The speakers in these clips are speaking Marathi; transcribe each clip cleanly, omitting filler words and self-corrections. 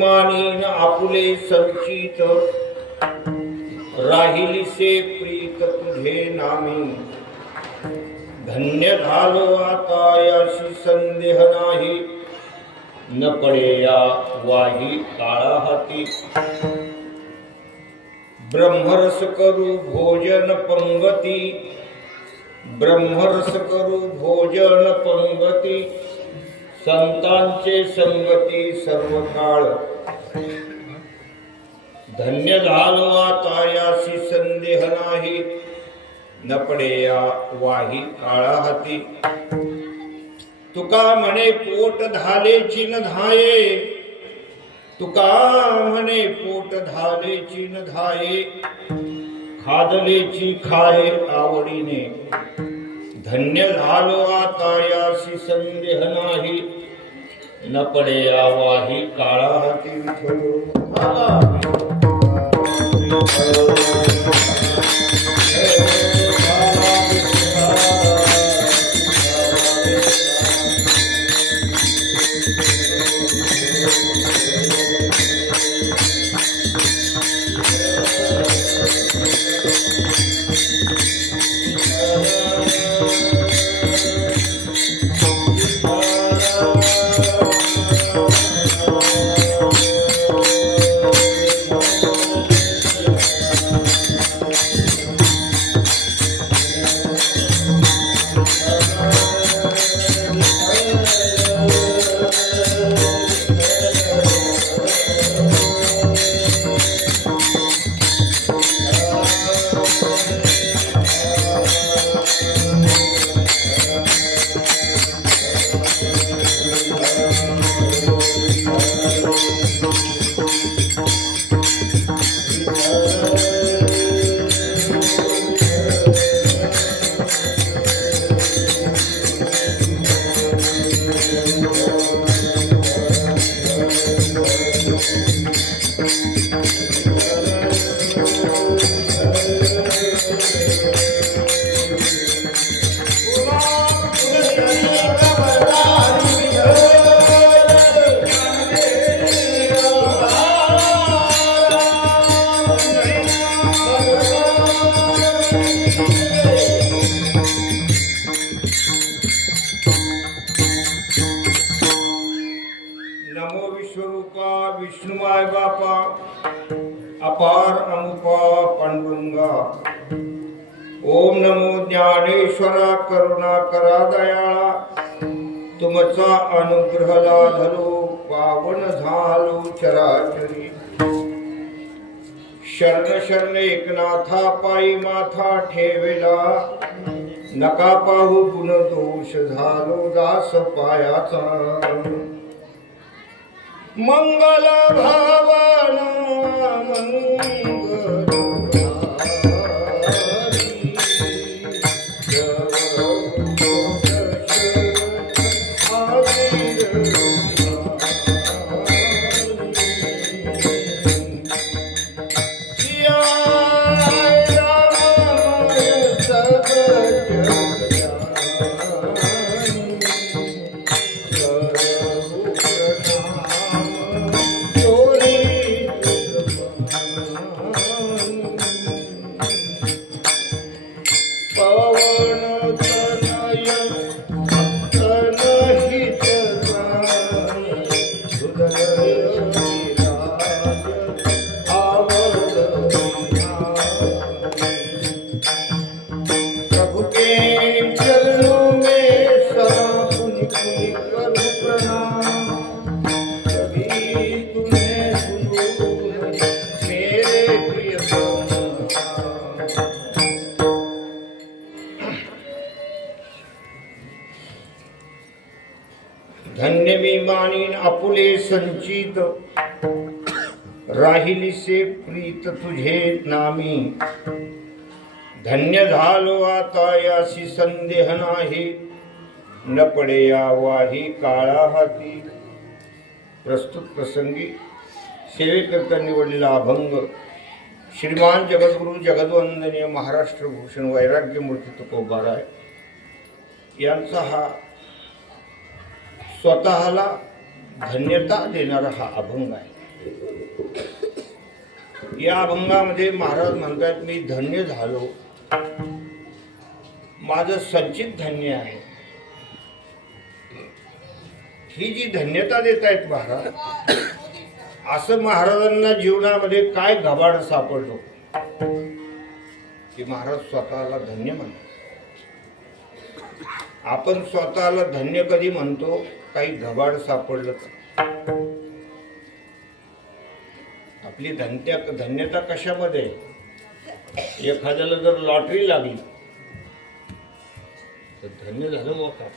मानीन आपुले संचित राहिलीसे प्रीत तुझे नामी धन्य झालो आता याशी संदेह नाही न पडे या वाही काळा हाती ब्रह्मरस करू भोजन पंगती ब्रह्मरस करू भोजन पंगती संतांचे संगती सर्व काळ धन्य झालो आता याशी संदेह नाही न पडे या वाही काळा हाती तुका म्हणे पोट धालेची न धाये तुका म्हणे पोट धालेची न धाये खादलेची खाये आवडीने धन्य झालो आता याशी संदेह नाही न पडे या वाही काळा हाती विष्णुमाय बापा अपार अमुपा पांडुरंगा ओम नमो ज्ञानेश्वरा करुणा करा दयाळा तुमचा अनुग्रह लाधलो पावन झालो चराचरी शरण शरण एकनाथा पायी माथा ठेवेला नका पाहू गुण दोष झालो दास पायाचा मंगल भावन धन्य मी मानीन आपुले संचित, राहिलीसे प्रीत तुझे नामी. धन्य झालो आता यासी संदेह नाही, न पडे यावाही काळा हाती. प्रस्तुत प्रसंगी सेवेकरता निवडलेला अभंग श्रीमान जगद्गुरु जगद्वंदनीय महाराष्ट्र भूषण वैराग्यमूर्ती तुकोबाराय यांचा हा स्वतःला धन्यता देणारा हा अभंग आहे. या अभंगामध्ये महाराज म्हणतात, मी धन्य झालो, माझं संचित धन्य आहे. ही जी धन्यता देत आहेत महाराज, असं महाराजांना जीवनामध्ये काय घबाड सापडलो की महाराज स्वतःला धन्य म्हणतात. आपण स्वतःला धन्य कधी म्हणतो, काही घबाड सापडलं तर. आपली धन्यता कशामध्ये? एखाद्याला जर लॉटरी लागली तर धन्य झालं मोठा.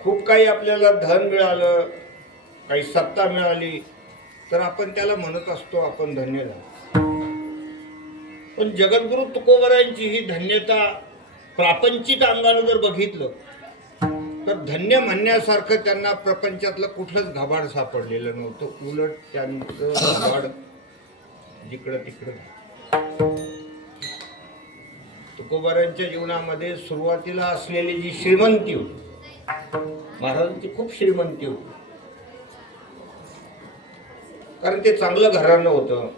खूप काही आपल्याला धन मिळालं, काही सत्ता मिळाली तर आपण त्याला म्हणत असतो आपण धन्य झालो. पण जगद्गुरु तुकोबारायांची ही धन्यता प्रापंचिक अंगाने जर बघितलं तर धन्य म्हणण्यासारखं त्यांना प्रपंचातलं कुठलंच घबाड सापडलेलं नव्हतं. उलट त्यांचं घबाड जिकडं तिकडं. तुकोबारायांच्या जीवनामध्ये सुरुवातीला असलेली जी श्रीमंती होती, महाराजांची खूप श्रीमंती होती, कारण ते चांगलं घराणं होतं.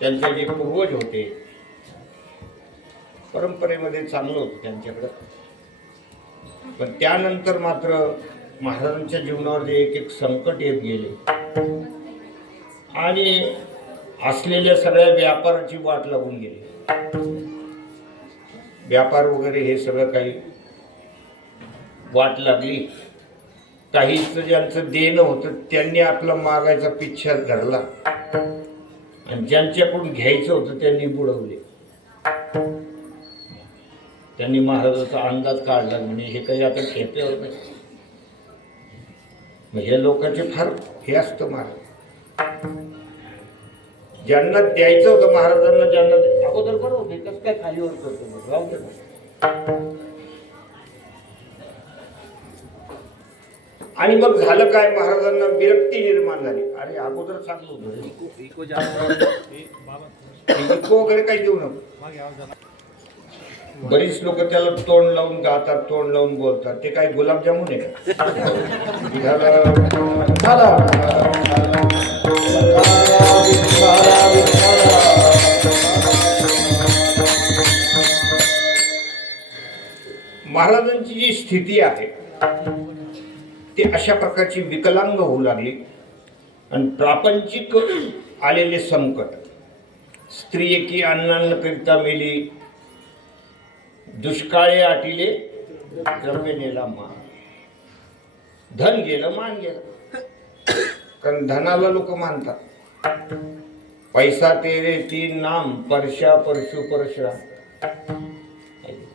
त्यांचे जे पूर्वज होते परंपरेमध्ये चांगलं होतं त्यांच्याकडं. पण त्यानंतर मात्र महाराजांच्या जीवनावर जे एक एक संकट येत गेले आणि असलेल्या सगळ्या व्यापाराची वाट लागून गेली. व्यापार वगैरे हे सगळं काही वाट लागली. काहीच ज्यांचं देणं होतं त्यांनी आपला मागायचा पिच्छा धरला आणि ज्यांच्याकडून घ्यायचं होतं त्यांनी बुडवले. त्यांनी महाराजाचा अंदाज काढला, म्हणजे हे काही आता खेपेवर नाही. हे लोकांचे फार हे असतं. महाराज ज्यांना द्यायचं होतं महाराजांना, ज्यांना अगोदर बरं होते कसं काय खालीवर करतो राहू दे. आणि मग झालं काय, महाराजांना विरक्ती निर्माण झाली. अरे अगोदर चांगलं होतं, इको वगैरे काही देऊ नको. बरीच लोक त्याला तोंड लावून गातात, तोंड लावून बोलतात. ते काही गुलाबजामुन आहे महाराजांची जी स्थिती आहे ती अशा प्रकारची विकलांग होऊ लागली. आणि प्रापंचिक आलेले संकट, स्त्री एकी अन्नान्न करिता मेली, दुष्काळे आटिले द्रव्य नेला मान. धन गेलं, मान गेलं. कारण धनाला लोक मानतात. पैसा तेरे तीन नाम, परशा परशु परशुराम.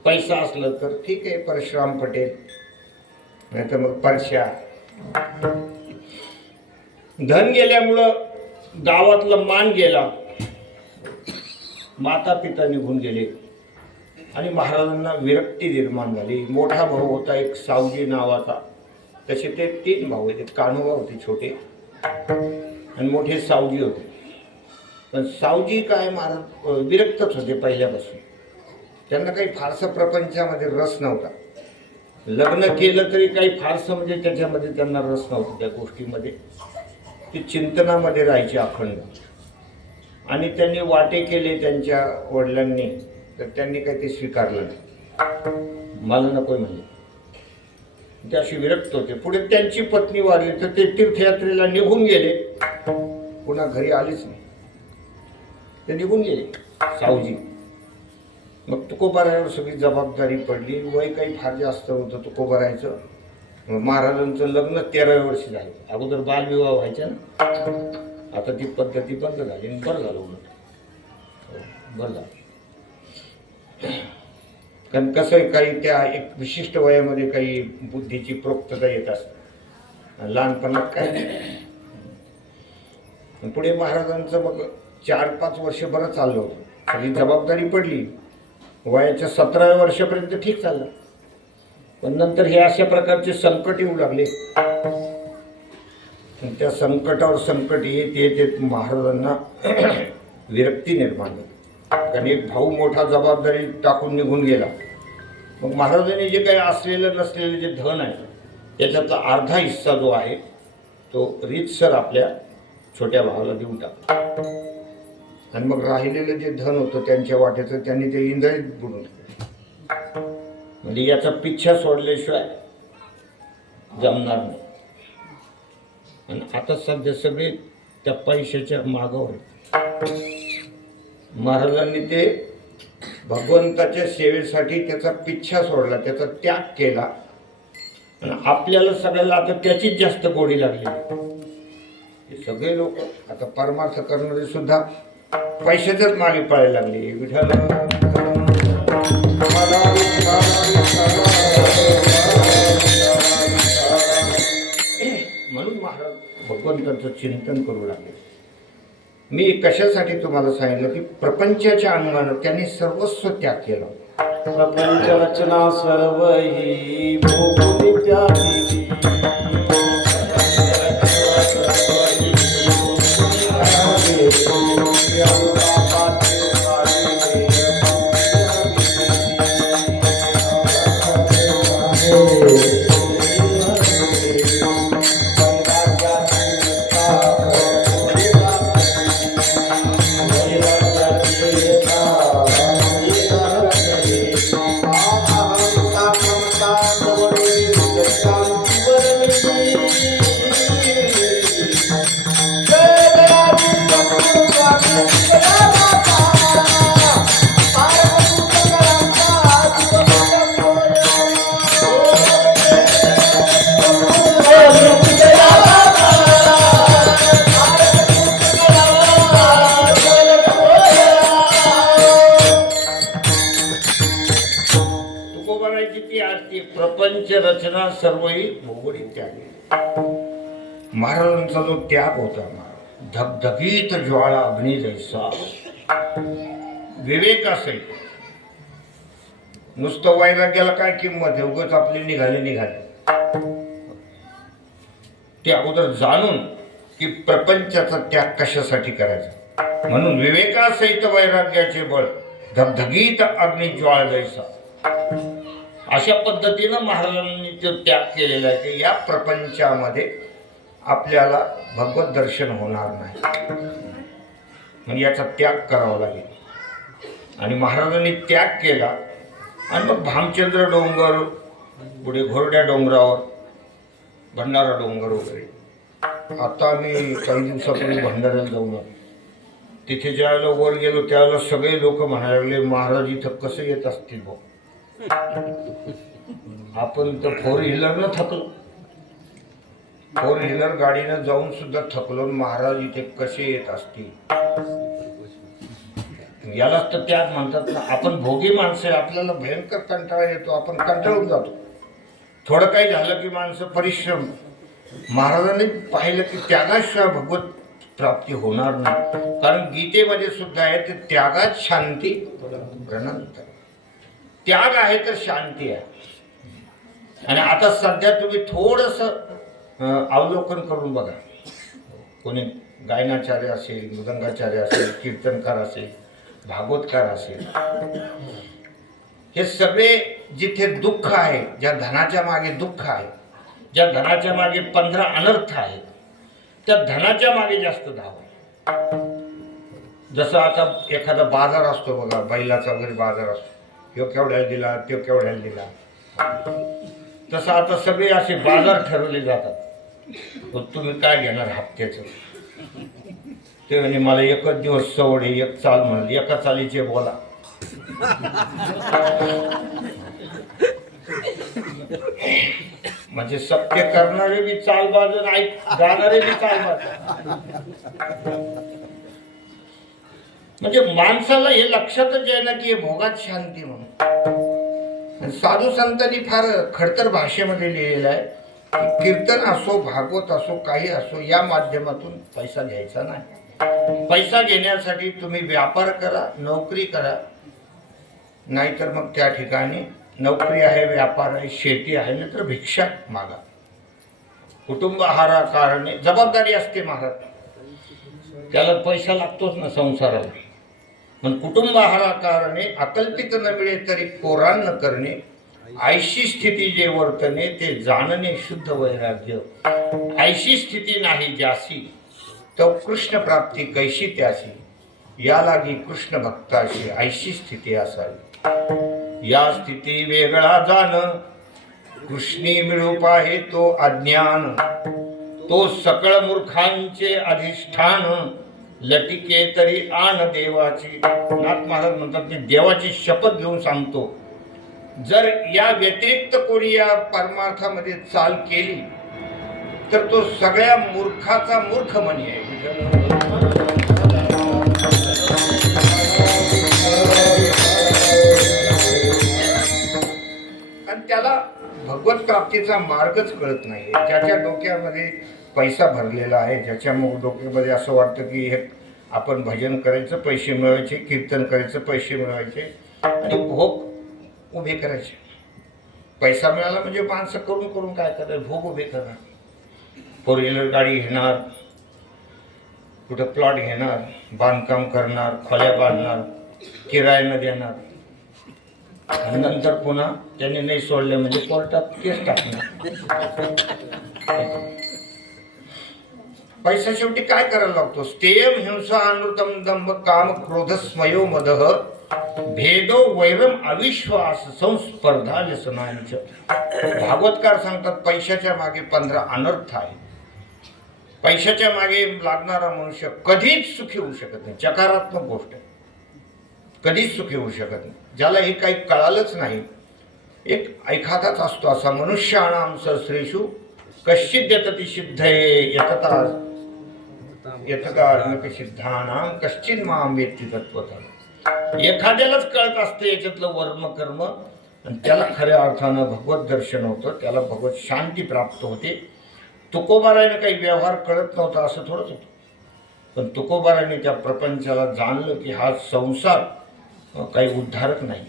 पैसा असलं तर ठीक आहे, परशुराम पटेल, नाही तर मग परशा. धन गेल्यामुळं गावातला मान गेला, माता पिता निघून गेले आणि महाराजांना विरक्ती निर्माण झाली. मोठा भाऊ होता एक सावजी नावाचा, तसे ते 3 भाऊ होते. कान्होबा होते छोटे आणि मोठे सावजी होते. पण सावजी काय महाराज विरक्तच होते पहिल्यापासून. त्यांना काही फारसं प्रपंचामध्ये रस नव्हता. लग्न केलं तरी काही फारसं म्हणजे त्याच्यामध्ये त्यांना रस नव्हता. त्या गोष्टीमध्ये ते चिंतनामध्ये राहायचे अखंड. आणि त्यांनी वाटे केले त्यांच्या वडिलांनी, तर त्यांनी काही ते स्वीकारलं नाही. मला नको म्हणजे ते अशी विरक्त होते. पुढे त्यांची पत्नी वारली तर ते तीर्थयात्रेला निघून गेले, पुन्हा घरी आलेच नाही. ते निघून गेले सावजी. मग तुकोबारायांवर सगळी जबाबदारी पडली. वय काही फार जास्त होतं तुकोबारायचं. महाराजांचं लग्न 13व्या वर्षी झालं. अगोदर बालविवाह व्हायचा ना, आता ती पद्धती बंद झाली. बरं झालं, उलट बरं झालं. कारण कसं आहे, काही त्या एक विशिष्ट वयामध्ये काही बुद्धीची प्रोक्तता येत असते, लहानपणात काय नाही. पुढे महाराजांचं मग 4-5 वर्ष बरं चाललं होतं, सगळी जबाबदारी पडली. वयाच्या 17व्या वर्षापर्यंत ठीक चाललं, पण नंतर हे अशा प्रकारचे संकट येऊ लागले. त्या संकटावर संकट येत येत महाराजांना विरक्ती निर्माण झाली. कारण एक भाऊ मोठा जबाबदारी टाकून निघून गेला. मग महाराजांनी जे काही असलेलं नसलेलं जे धन आहे त्याच्यातला अर्धा हिस्सा जो आहे तो रीतसर आपल्या छोट्या भावाला देऊन टाकला. आणि मग राहिलेलं जे धन होतं त्यांच्या वाट्याचं त्यांनी ते इंद्रियत बुडून टाकलं. म्हणजे याचा पिच्छा सोडल्याशिवाय जमणार नाही. आणि आता सध्या सगळे त्या पैशाच्या मागावर. महाराजांनी ते भगवंताच्या सेवेसाठी त्याचा पिच्छा सोडला, त्याचा त्याग केला. आणि आपल्याला सगळ्याला आता त्याचीच जास्त गोडी लागली. हे सगळे लोक आता परमार्थ करणारे सुद्धा पैशाच्याच मागे पळायला लागले. विठ्ठल म्हणून महाराज भगवंताचं चिंतन करू लागले. मी कशासाठी तुम्हाला सांगितलं की प्रपंचाच्या अंगानं त्यांनी सर्वस्व त्याग केला. प्रपंच रचना सर्व ही भोगुनी त्यागी. प्रपंच रचना सर्वही भोगडी त्याग. महाराजांचा जो त्याग होता, धगधगीत ज्वाळा अग्नी जैसा. विवेक असेल, नुसतं वैराग्याला काय किंमत आहे, उगाच आपले निघाले. ते अगोदर जाणून की प्रपंचाचा त्याग कशासाठी करायचा. म्हणून विवेकासहित वैराग्याचे बळ धगधगीत अग्नी ज्वाळ जैसा. अशा पद्धतीनं महाराजांनी तो त्याग केलेला आहे की या प्रपंचामध्ये आपल्याला भगवत दर्शन होणार नाही, म्हणजे याचा त्याग करावा लागेल. आणि महाराजांनी त्याग केला. आणि मग भामचंद्र डोंगर, पुढे घोरड्या डोंगरावर भंडारा डोंगर वगैरे. आता मी काही दिवसापूर्वी भंडाऱ्याला जाऊन आलो. तिथे ज्यावेळेला वर गेलो त्यावेळेला सगळे लोक म्हणायला लागले, महाराज इथं कसं येत असतील भाऊ. आपण तर 4 व्हीलरनं थकलो, 4 व्हीलर गाडीनं जाऊन सुद्धा थकलो. महाराज इथे कसे येत असतील. यालाच तर त्याग म्हणतात ना. आपण भोगी माणसं आहे, आपल्याला भयंकर कंटाळा येतो, आपण कंटाळून जातो. थोडं काही झालं की माणसं परिश्रम. महाराजांनी पाहिलं की त्यागाशिवाय भगवत प्राप्ती होणार नाही. कारण गीतेमध्ये सुद्धा आहे ते त्यागात शांती प्रणंतर. त्याग आहे तर शांती आहे. आणि आता सध्या तुम्ही थोडंसं अवलोकन करून बघा. कोणी गायनाचार्य असेल, मृदंगाचार्य असेल, कीर्तनकार असेल, भागवतकार असेल, हे सगळे जिथे दुःख आहे, ज्या धनाच्या मागे दुःख आहे, ज्या धनाच्या मागे 15 अनर्थ आहेत, त्या धनाच्या मागे जास्त धाव आहे. जसं आता एखादा बाजार असतो बघा, बैलाचा वगैरे बाजार असतो. ह्यो केवढ्याला दिला, तो केवढ्याला दिला. तसं आता सगळे असे बाजार ठरवले जातात. तुम्ही काय घेणार हप्त्याचं. ते म्हणजे मला एकच दिवस सवड आहे, एक चाल म्हणली, एका चालीचे बोला. म्हणजे सत्य करणारे बी चालबाज, गाणारे बी चालबाज. म्हणजे माणसाला हे लक्षातच आहे ना की हे भोगात शांती म्हणून. साधू संतांनी फार खडतर भाषेमध्ये लिहिलेलं आहे की कीर्तन असो, भागवत असो, काही असो, या माध्यमातून पैसा घ्यायचा नाही. पैसा घेण्यासाठी तुम्ही व्यापार करा, नोकरी करा, नाहीतर मग त्या ठिकाणी नोकरी आहे, व्यापार आहे, शेती आहे, नाहीतर भिक्षा मागा. कुटुंब आहारा कारणे जबाबदारी असते महाराज, त्याला पैसा लागतोच ना संसाराला. पण कुटुंब आहारा कारणे अकल्पित न मिळे तरी कोराण न करणे, ऐशी स्थिती जे वर्तने ते जाणणे शुद्ध वैराग्य. ऐशी स्थिती नाही ज्यासी तो कृष्ण प्राप्ती कैशी त्यासी, या लागी कृष्ण भक्ताशी ऐशी स्थिती असावी. या स्थिती वेगळा जाण कृष्णी मिळू पाहे तो अज्ञान, तो सकळ मूर्खांचे अधिष्ठान, लटिके तरी आन देवाची. नाथ महाराज म्हणतात मी देवाची शपथ घेऊन सांगतो, जर या व्यतिरिक्त कोणी या परमार्थामध्ये चाल केली तर तो सगळ्या मूर्खाचा मूर्ख म्हणे. आणि त्याला भगवत प्राप्तीचा मार्गच कळत नाही. ज्याच्या डोक्यामध्ये पैसा भरलेला आहे, ज्याच्या डोक्यामध्ये असं वाटतं की हे आपण भजन करायचं पैसे मिळवायचे, कीर्तन करायचं पैसे मिळवायचे आणि भोग उभे करायचे. पैसा मिळाला म्हणजे माणसं करून करून काय करणार, भोग उभे करणार. 4 व्हीलर गाडी घेणार, कुठं प्लॉट घेणार, बांधकाम करणार, खोल्या बांधणार, किरायानं देणार, आणि नंतर पुन्हा त्यांनी नाही सोडले म्हणजे कोर्टात केस टाकणार. पैसा शेवटी काय करायला लागतो, स्थेयम हिंसा अनृतम दंभ काम क्रोध स्मयो मदह भेदो वैरम अविश्वास संस्पर्धा व्यसनांच. भागवतकार सांगतात पैशाच्या मागे 15 अनर्थ आहे. पैशाच्या मागे लागणारा मनुष्य कधीच सुखी होऊ शकत नाही. चकारात्मक गोष्ट आहे, कधीच सुखी होऊ शकत नाही. ज्याला हे काही कळालंच नाही, एक एखादाच असतो असा मनुष्याणाम सहस्रेषु कश्चित यतति सिद्धये यतता सिद्धानाम कश्चिन माम वेत्ति तत्वतः. एखाद्यालाच कळत असतं याच्यातलं वर्म कर्म, आणि त्याला खऱ्या अर्थानं भगवत दर्शन होतं, त्याला भगवत शांती प्राप्त होते. तुकोबारायनं काही व्यवहार कळत नव्हता असं थोडंच होतं, पण तुकोबारायने त्या प्रपंचाला जाणलं की हा संसार काही उद्धारक नाही,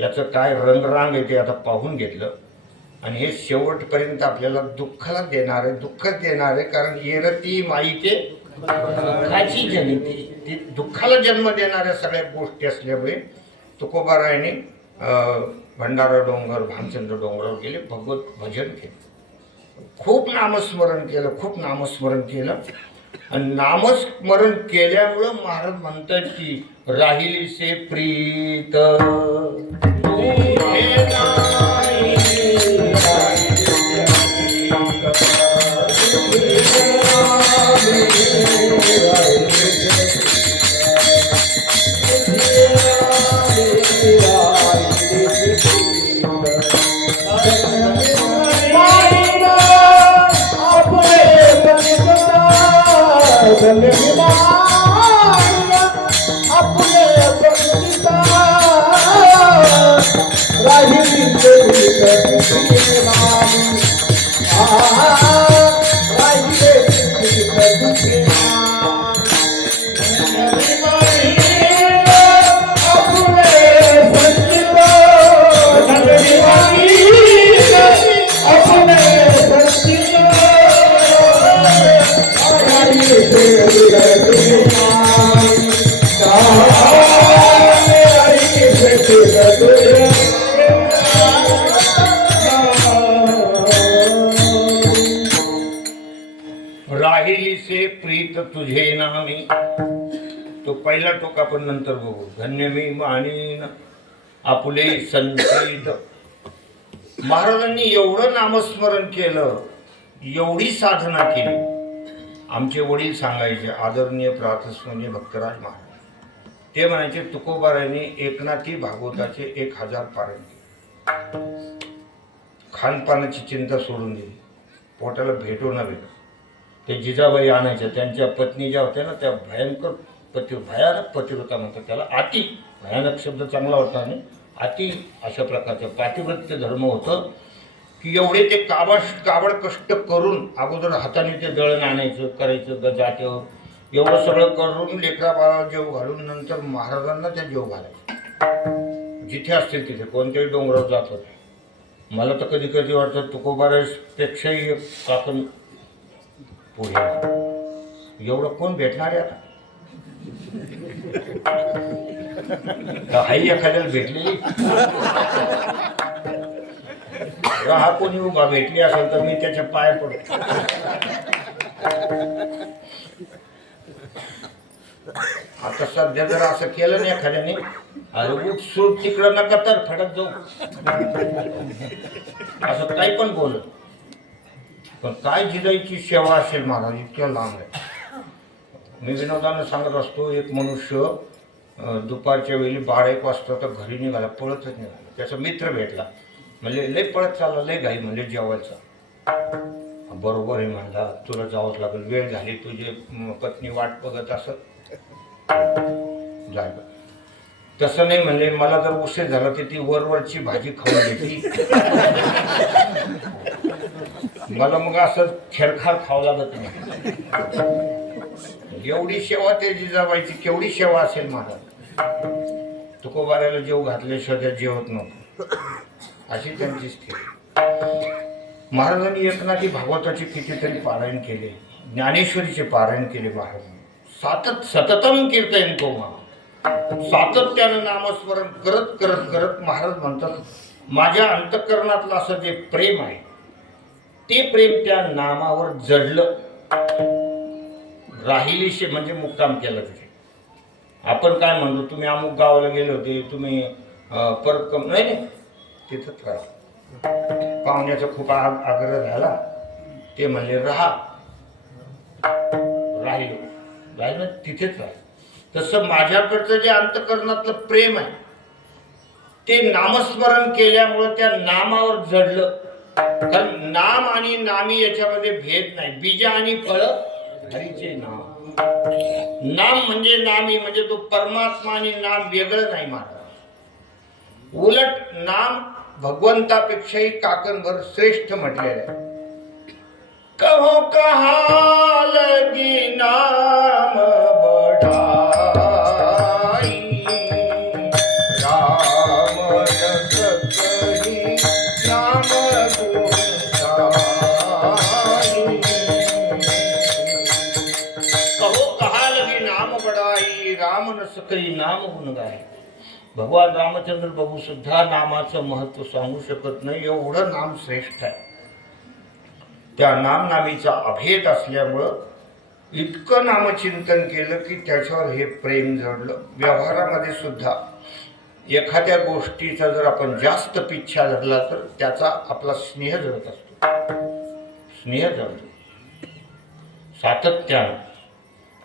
याचं काय रंगरांग आहे ते आता पाहून घेतलं. आणि हे शेवटपर्यंत आपल्याला दुःखाला देणार आहे, दुःखच देणार आहे. कारण येरती माईचे दुःखाची जनिती, ती दुःखाला जन्म देणाऱ्या सगळ्या गोष्टी असल्यामुळे तुकोबारायने भंडारा डोंगर, भानचंद्र डोंगरावर गेले, भगवत भजन केलं, खूप नामस्मरण केलं, खूप नामस्मरण केलं. आणि नामस्मरण केल्यामुळं महाराज म्हणतात की राहिली से प्रीत राहिली से प्रीत तुझे नामी. तो पहिला टोक आपण नंतर बघू. धन्य मी मानीन आपुले संचित. महाराजांनी एवढं नामस्मरण केलं, एवढी साधना केली. आमचे वडील सांगायचे, आदरणीय प्रातस्मरणीय भक्तराज महाराज, ते म्हणायचे तुकोबारायने एकनाथी भागवताचे 1000 पारायण केले. खानपानाची चिंता सोडून दिली, पोटाला भेटो ना भेटो. ते जिजाबाई आणायच्या, त्यांच्या पत्नी ज्या होत्या ना त्या भयंकर भयानक पतिव्रता म्हणतात त्याला. अति भयानक शब्द चांगला होता आणि अति अशा प्रकारचं पातिव्रत्य धर्म होतं की एवढे ते काबड कष्ट करून अगोदर हाताने ते दळण आणायचं करायचं जात्यावर एवढं सगळं करून लेकरा बाळा जेव घालून नंतर महाराजांना त्या जेव घालायचं जिथे असतील तिथे कोणत्याही डोंगरावर जात होते. मला तर कधी कधी वाटतं तुकोबारापेक्षाही काकण पुढे एवढं कोण भेटणार आहे आता. हाई एखाद्याला भेटलेली हा कोणी उभा भेटली असेल तर मी त्याच्या पाय पडतो. आता सध्या जर असं केलं नाही एखाद्याने अरे उठसूट तिकडं नका तर फडत जाऊ असं काही पण बोलत. पण काय जिजाईची सेवा असेल महाराज इतक्या लांब आहे. मी विनोदानं सांगत असतो एक मनुष्य दुपारच्या वेळी 12-1 वाजता तर घरी निघाला पळतच निघाला. त्याचा मित्र भेटला म्हणजे लय पळत चालला लय घाई म्हणजे जेवायचा. बरोबर आहे म्हणला तुला जावंच लागेल वेळ झाली तुझी पत्नी वाट बघत असत जायला. तसं नाही म्हणजे मला जर उशीर झाला तर ती वरवरची भाजी खाऊन घेतली मला मग असं खेरखार खावं लागत नाही. एवढी सेवा ते जिजाबाईची केवढी सेवा असेल महाराज. तुकोबाराला जेव घातल्याशिवाय त्या जेवत नव्हतं अशी त्यांची स्थिती. महाराजांनी एकनाथी भागवताचे कितीतरी पारायण केले ज्ञानेश्वरीचे पारायण केले महाराजांनी. सततम कीर्तन कोमा सातत्यानं नामस्मरण करत करत करत महाराज म्हणतात माझ्या अंतःकरणातलं असं जे प्रेम आहे ते प्रेम त्या नामावर जडलं. राहिलीशे म्हणजे मुक्काम केला तिथे. आपण काय म्हणतो तुम्ही अमुक गावाला गेले होते तुम्ही परत कम नाही तिथंच राहा. पाहुण्याचा खूप आग्रह झाला ते म्हणले राहिलो तिथेच राहा. तसं माझ्याकडचं जे अंतःकरणातलं प्रेम आहे ते नामस्मरण केल्यामुळं त्या नामावर जडलं. कारण नाम आणि नामी याच्यामध्ये भेद नाही. बीज आणि फळ हरीचे नाम. नाम म्हणजे नामी म्हणजे तो परमात्मा आणि नाम वेगळं नाही महाराज. उलट नाम भगवंतापेक्षाही काकणभर श्रेष्ठ म्हटलेलं आहे. कहो कहा लगी नाम बढाई राम रस कही नाम गुण कहो कहा लगी नाम बढाई राम रस कही नाम गुण गाई. भगवान रामचंद्र प्रभू सुद्धा नामाचं महत्व सांगू शकत नाही एवढं नाम श्रेष्ठ आहे. त्या नामनामीचा अभेद असल्यामुळं इतकं नामचिंतन केलं की त्याच्यावर हे प्रेम जडलं. व्यवहारामध्ये सुद्धा एखाद्या गोष्टीचा जर आपण जास्त पिच्छा धरला तर त्याचा आपला स्नेह जळत असतो. स्नेह जळतो सातत्यानं.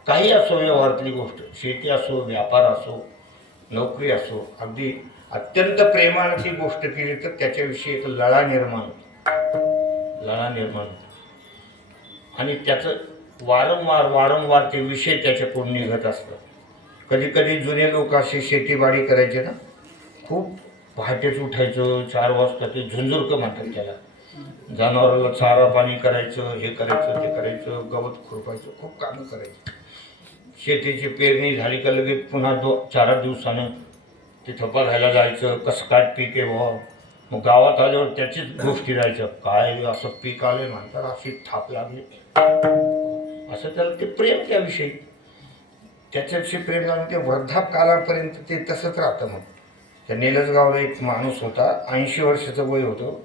काही असो व्यवहारातली गोष्ट शेती असो व्यापार असो नोकरी असो अगदी अत्यंत प्रेमानं ती गोष्ट केली तर त्याच्याविषयी एक लळा निर्माण होतो आणि त्याचं वारंवार ते विषय त्याच्याकडून निघत असतात. कधी कधी जुने लोक असे शेतीबाडी करायचे ना खूप पहाटेच उठायचं 4 वाजता ते झुंजुरकं म्हणतात त्याला. जनावराला चारा पाणी करायचं हे करायचं ते करायचं गवत खुरपायचं खूप कामं करायचं. शेतीची पेरणी झाली का लगेच पुन्हा 4 दिवसानं तिथं बघायला जायचं कसं काय पीक आहे बुवा. मग गावात आल्यावर त्याचीच गोष्टी राहायचं काय असं पीक आले म्हणतात अशी थाप लागली असं त्याला ते प्रेम त्याविषयी त्याच्याविषयी प्रेम लागून ते वृद्धापकाळापर्यंत ते तसंच राहतं. मग त्या निलजगावला एक माणूस होता 80 वर्षाचं वय होतं.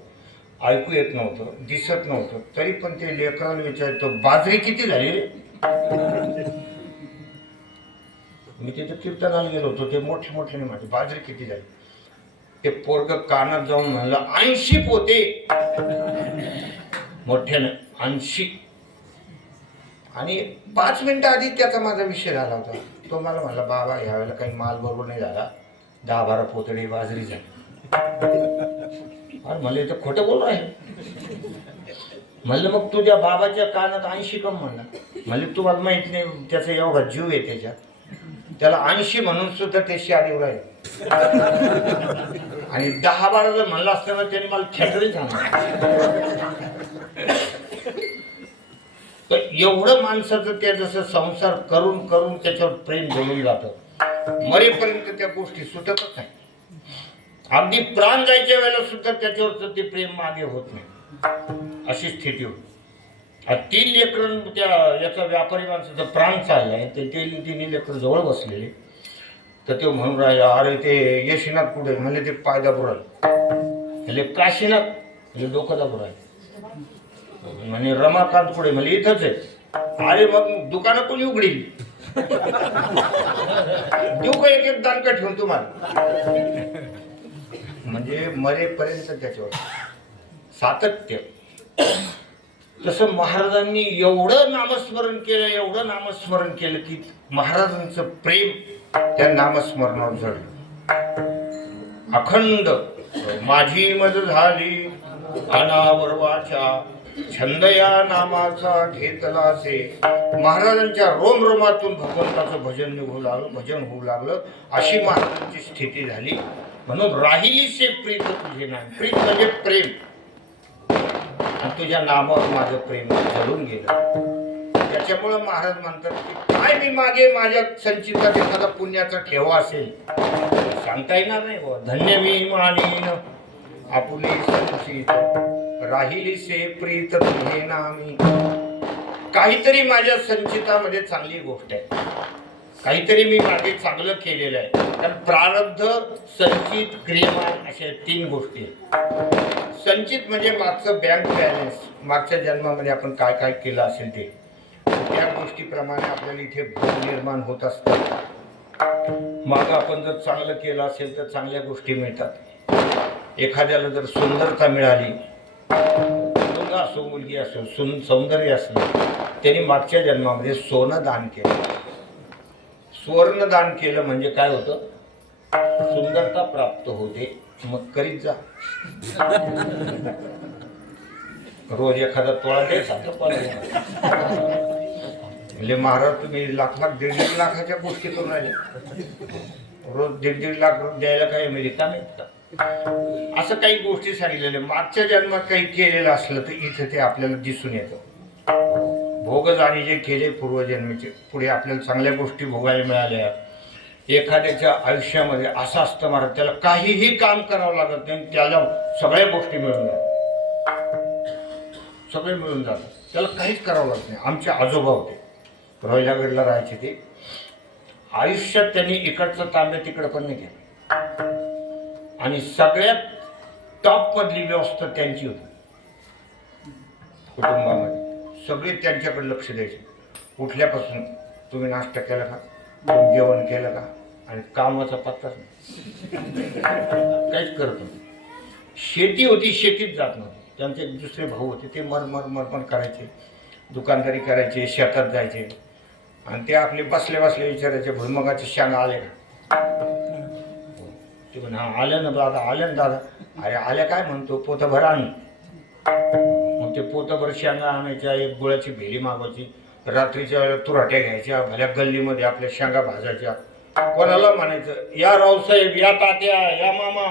ऐकू येत नव्हतं दिसत नव्हतं तरी पण ते लेकराला विचारतो बाजरी किती झाली रे. मी तिथं कीर्तनाला गेलो होतो ते मोठ्याने माझी बाजरी किती झाली. ते पोरग कानात जाऊन म्हणलं 80 पोते मोठ्यानं 80. आणि 5 मिनिटं आधी त्याचा माझा विषय झाला होता. तो मला म्हणला बाबा ह्यावेळेला काही माल बरोबर नाही झाला 10-12 पोतडी बाजरी झाली. अरे मला इथं खोटं बोलू आहे. म्हणलं मग तुझ्या बाबाच्या कानात 80 कम म्हणला. म्हणले तुम्हाला माहित नाही त्याचा एवढा जीव आहे त्याच्यात. त्याला 80 म्हणून सुद्धा ते शादी राहील आणि 10-12 जर म्हणलं असताना त्याने मला खेटरी सांगणार. तर एवढं माणसाचं त्या जसं संसार करून करून त्याच्यावर प्रेम जळून जातं, मरेपर्यंत त्या गोष्टी सुटतच नाही. अगदी प्राण जायच्या वेळेला सुद्धा त्याच्यावरचं ते प्रेम मागे होत नाही, अशी स्थिती होती. 3 लेकरं त्या याचा व्यापारी माणसाचा प्राण चाललाय, ते 3 लेकरं जवळ बसलेले. तर ते म्हणून राहिला, अरे ते येशीनाथ कुठे? म्हणजे ते पाय दाबू राहिले. म्हणजे काशीनाथ? म्हणजे डोकं दाबू राहिले. म्हणे रमाकांत कुठे? म्हणजे इथंच आहे. अरे मग दुकानं कोणी उघडील? देऊ का एक दानका ठेवून तुम्हाला? म्हणजे मरेपर्यंत त्याच्यावर सातत्य. तसं महाराजांनी एवढं नामस्मरण केलं की महाराजांचं प्रेम त्या नामस्मरणावर जडलं. अखंड माझी मज झाली अनावर वाचा, छंद या नामाचा घेतलासे. महाराजांच्या रोमरोमातून भगवंताचं भजन होऊ लागलं. अशी महाराजांची स्थिती झाली. म्हणून राहिली से प्रीत तुझे नाम. प्रीत म्हणजे प्रेम, आणि तुझ्या नामावर माझं प्रेम जळून गेलं. त्याच्यामुळं महाराज म्हणतात की काय मी मागे माझ्या संचितात एखादा पुण्याचा ठेवा असेल सांगता येणार नाही. धन्य मी मानीन आपुले संचित, राहिली से प्रीत तुझे नामी. काहीतरी माझ्या संचितामध्ये चांगली गोष्ट आहे, काहीतरी मी मागे चांगलं केलेलं आहे. कारण प्रारब्ध, संचित, क्रियमान अशा 3 गोष्टी आहेत. संचित म्हणजे मागचं बँक बॅलन्स, मागच्या जन्मामध्ये आपण काय काय केलं असेल ते, त्या गोष्टीप्रमाणे आपल्याला इथे भोग निर्माण होत असतात. मागं आपण जर चांगलं केलं असेल तर चांगल्या गोष्टी मिळतात. एखाद्याला जर सुंदरता मिळाली, मुलगा असो मुलगी असो, सौंदर्य असलं, त्यांनी मागच्या जन्मामध्ये सोनं दान केलं. सुवर्ण दान केलं म्हणजे काय होतं? सुंदरता प्राप्त होते. मग करीत जा. रोज एखादा तोळा द्यायचा. म्हणजे महाराज तुम्ही लाख 1.5 लाखाच्या गोष्टी करून राहिले. रोज 1.5 लाख द्यायला काय अमेरिका नाही. असं काही गोष्टी सांगितलेल्या. मागच्या जन्मात काही केलेलं असलं तर इथं ते आपल्याला दिसून येतं. भोगज आणि जे केले पूर्वजन्मीचे, पुढे आपल्याला चांगल्या गोष्टी भोगायला मिळाल्या. एखाद्याच्या आयुष्यामध्ये असं असतं महाराज, त्याला काहीही काम करावं लागत नाही, त्याला सगळ्या गोष्टी मिळून जातात. सगळे मिळून जातात, त्याला काहीच करावं लागत नाही. आमचे आजोबा होते, रोहिलागडला राहायचे. ते आयुष्यात त्यांनी इकडचं तांबे तिकडं पण नाही केलं. आणि सगळ्यात टॉपमधली व्यवस्था त्यांची होती कुटुंबामध्ये. सगळे त्यांच्याकडे लक्ष द्यायचे. उठल्यापासून तुम्ही नाश्ता केला का, तुम्ही जेवण केलं का, आणि कामाचा पत्ताच नाही, काहीच करत नाही. शेती होती, शेतीत जात नव्हती. त्यांचे दुसरे भाऊ होते, ते मरमर करायचे, दुकानदारी करायचे, शेतात जायचे. आणि ते आपले बसले विचारायचे, भुईमुगाचे शेंगा आले का? ते म्हणे हा आल्या ना दादा, आल्या ना दादा. अरे आल्या काय म्हणतो, पोतभर आण. मग ते पोतभर शेंगा आणायच्या, एक गुळाची भेली मागवायची. रात्रीच्या वेळेला तुराट्या घ्यायच्या, भल्या गल्लीमध्ये आपल्या शेंगा भाजायच्या. कोणाला म्हणायचं, या रावसाहेब, या तात्या, या मामा,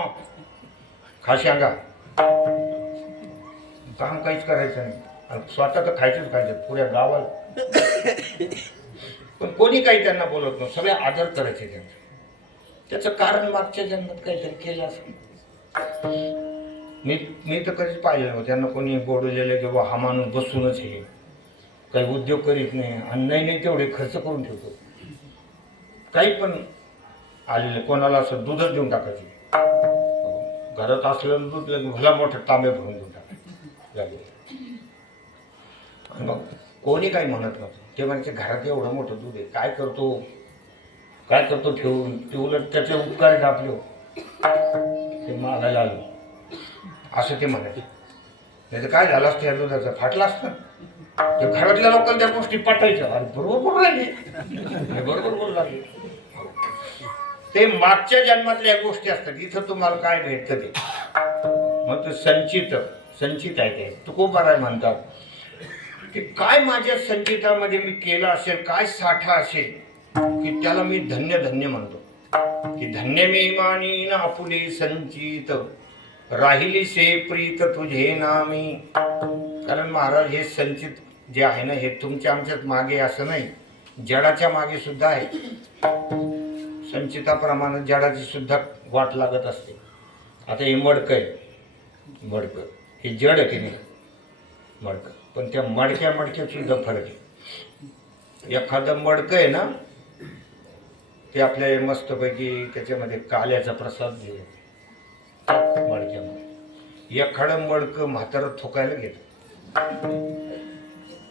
खा शेंगा. काम काहीच करायचं नाही, आणि स्वतः तर खायचं पुऱ्या गावाला. पण कोणी काही त्यांना बोलत नव्हतं, सगळे आदर करायचे त्यांचा. त्याचं कारण मागच्या जन्मात काहीतरी केलं असं. मी तर कधीच पाहिलं नव्हतं त्यांना कोणी बोलवलेलं की हा माणूस बसूनच हे काही उद्योग करीत नाही, आणि नाही तेवढे खर्च करून ठेवतो. काही पण आलेलं कोणाला असं दूधच देऊन टाकायचे. घरात असलेलं दूध भला मोठं तांबे भरून देऊन टाकायचे. आणि मग कोणी काही म्हणत नव्हतं. ते म्हणजे घरात एवढं मोठं दूध आहे, काय करतो ठेवून. ते उलट त्याचे उपकार टाकले हो, ते मागायला आलो असं ते म्हणायचे. नाही तर काय झालं असतं या दुधाचं, फाटलं असतं. ते घरातल्या लोकांना त्या गोष्टी पटायच्या. अरे बरोबर बोलू लागले, बरोबर बोलू लागले. ते मागच्या जन्मातल्या गोष्टी असतात. इथं तुम्हाला काय भेटतं ते मग ते संचित आहे. ते तुकोबाराय म्हणतात की काय माझ्या संचितामध्ये मी केलं असेल, काय साठा असेल, की त्याला मी धन्य धन्य म्हणतो, की धन्य मी मानीन आपुले संचित, राहिली से प्रीत तुझे नामी. कारण महाराज हे संचित जे आहे ना, हे तुमच्या आमच्यात मागे असं नाही, जडाच्या मागे सुद्धा आहे. संचिताप्रमाणे जडाची सुद्धा वाट लागत असते. आता हे मडकं आहे, मडकं हे जड आहे की नाही, मडकं, पण त्या मडक्यात सुद्धा फरक आहे. एखादं मडकं आहे ना, ते आपल्या मस्तपैकी त्याच्यामध्ये काल्याचा प्रसाद दिला मडक्यामध्ये. एखादं मडकं म्हातारं थुकायला घेतं,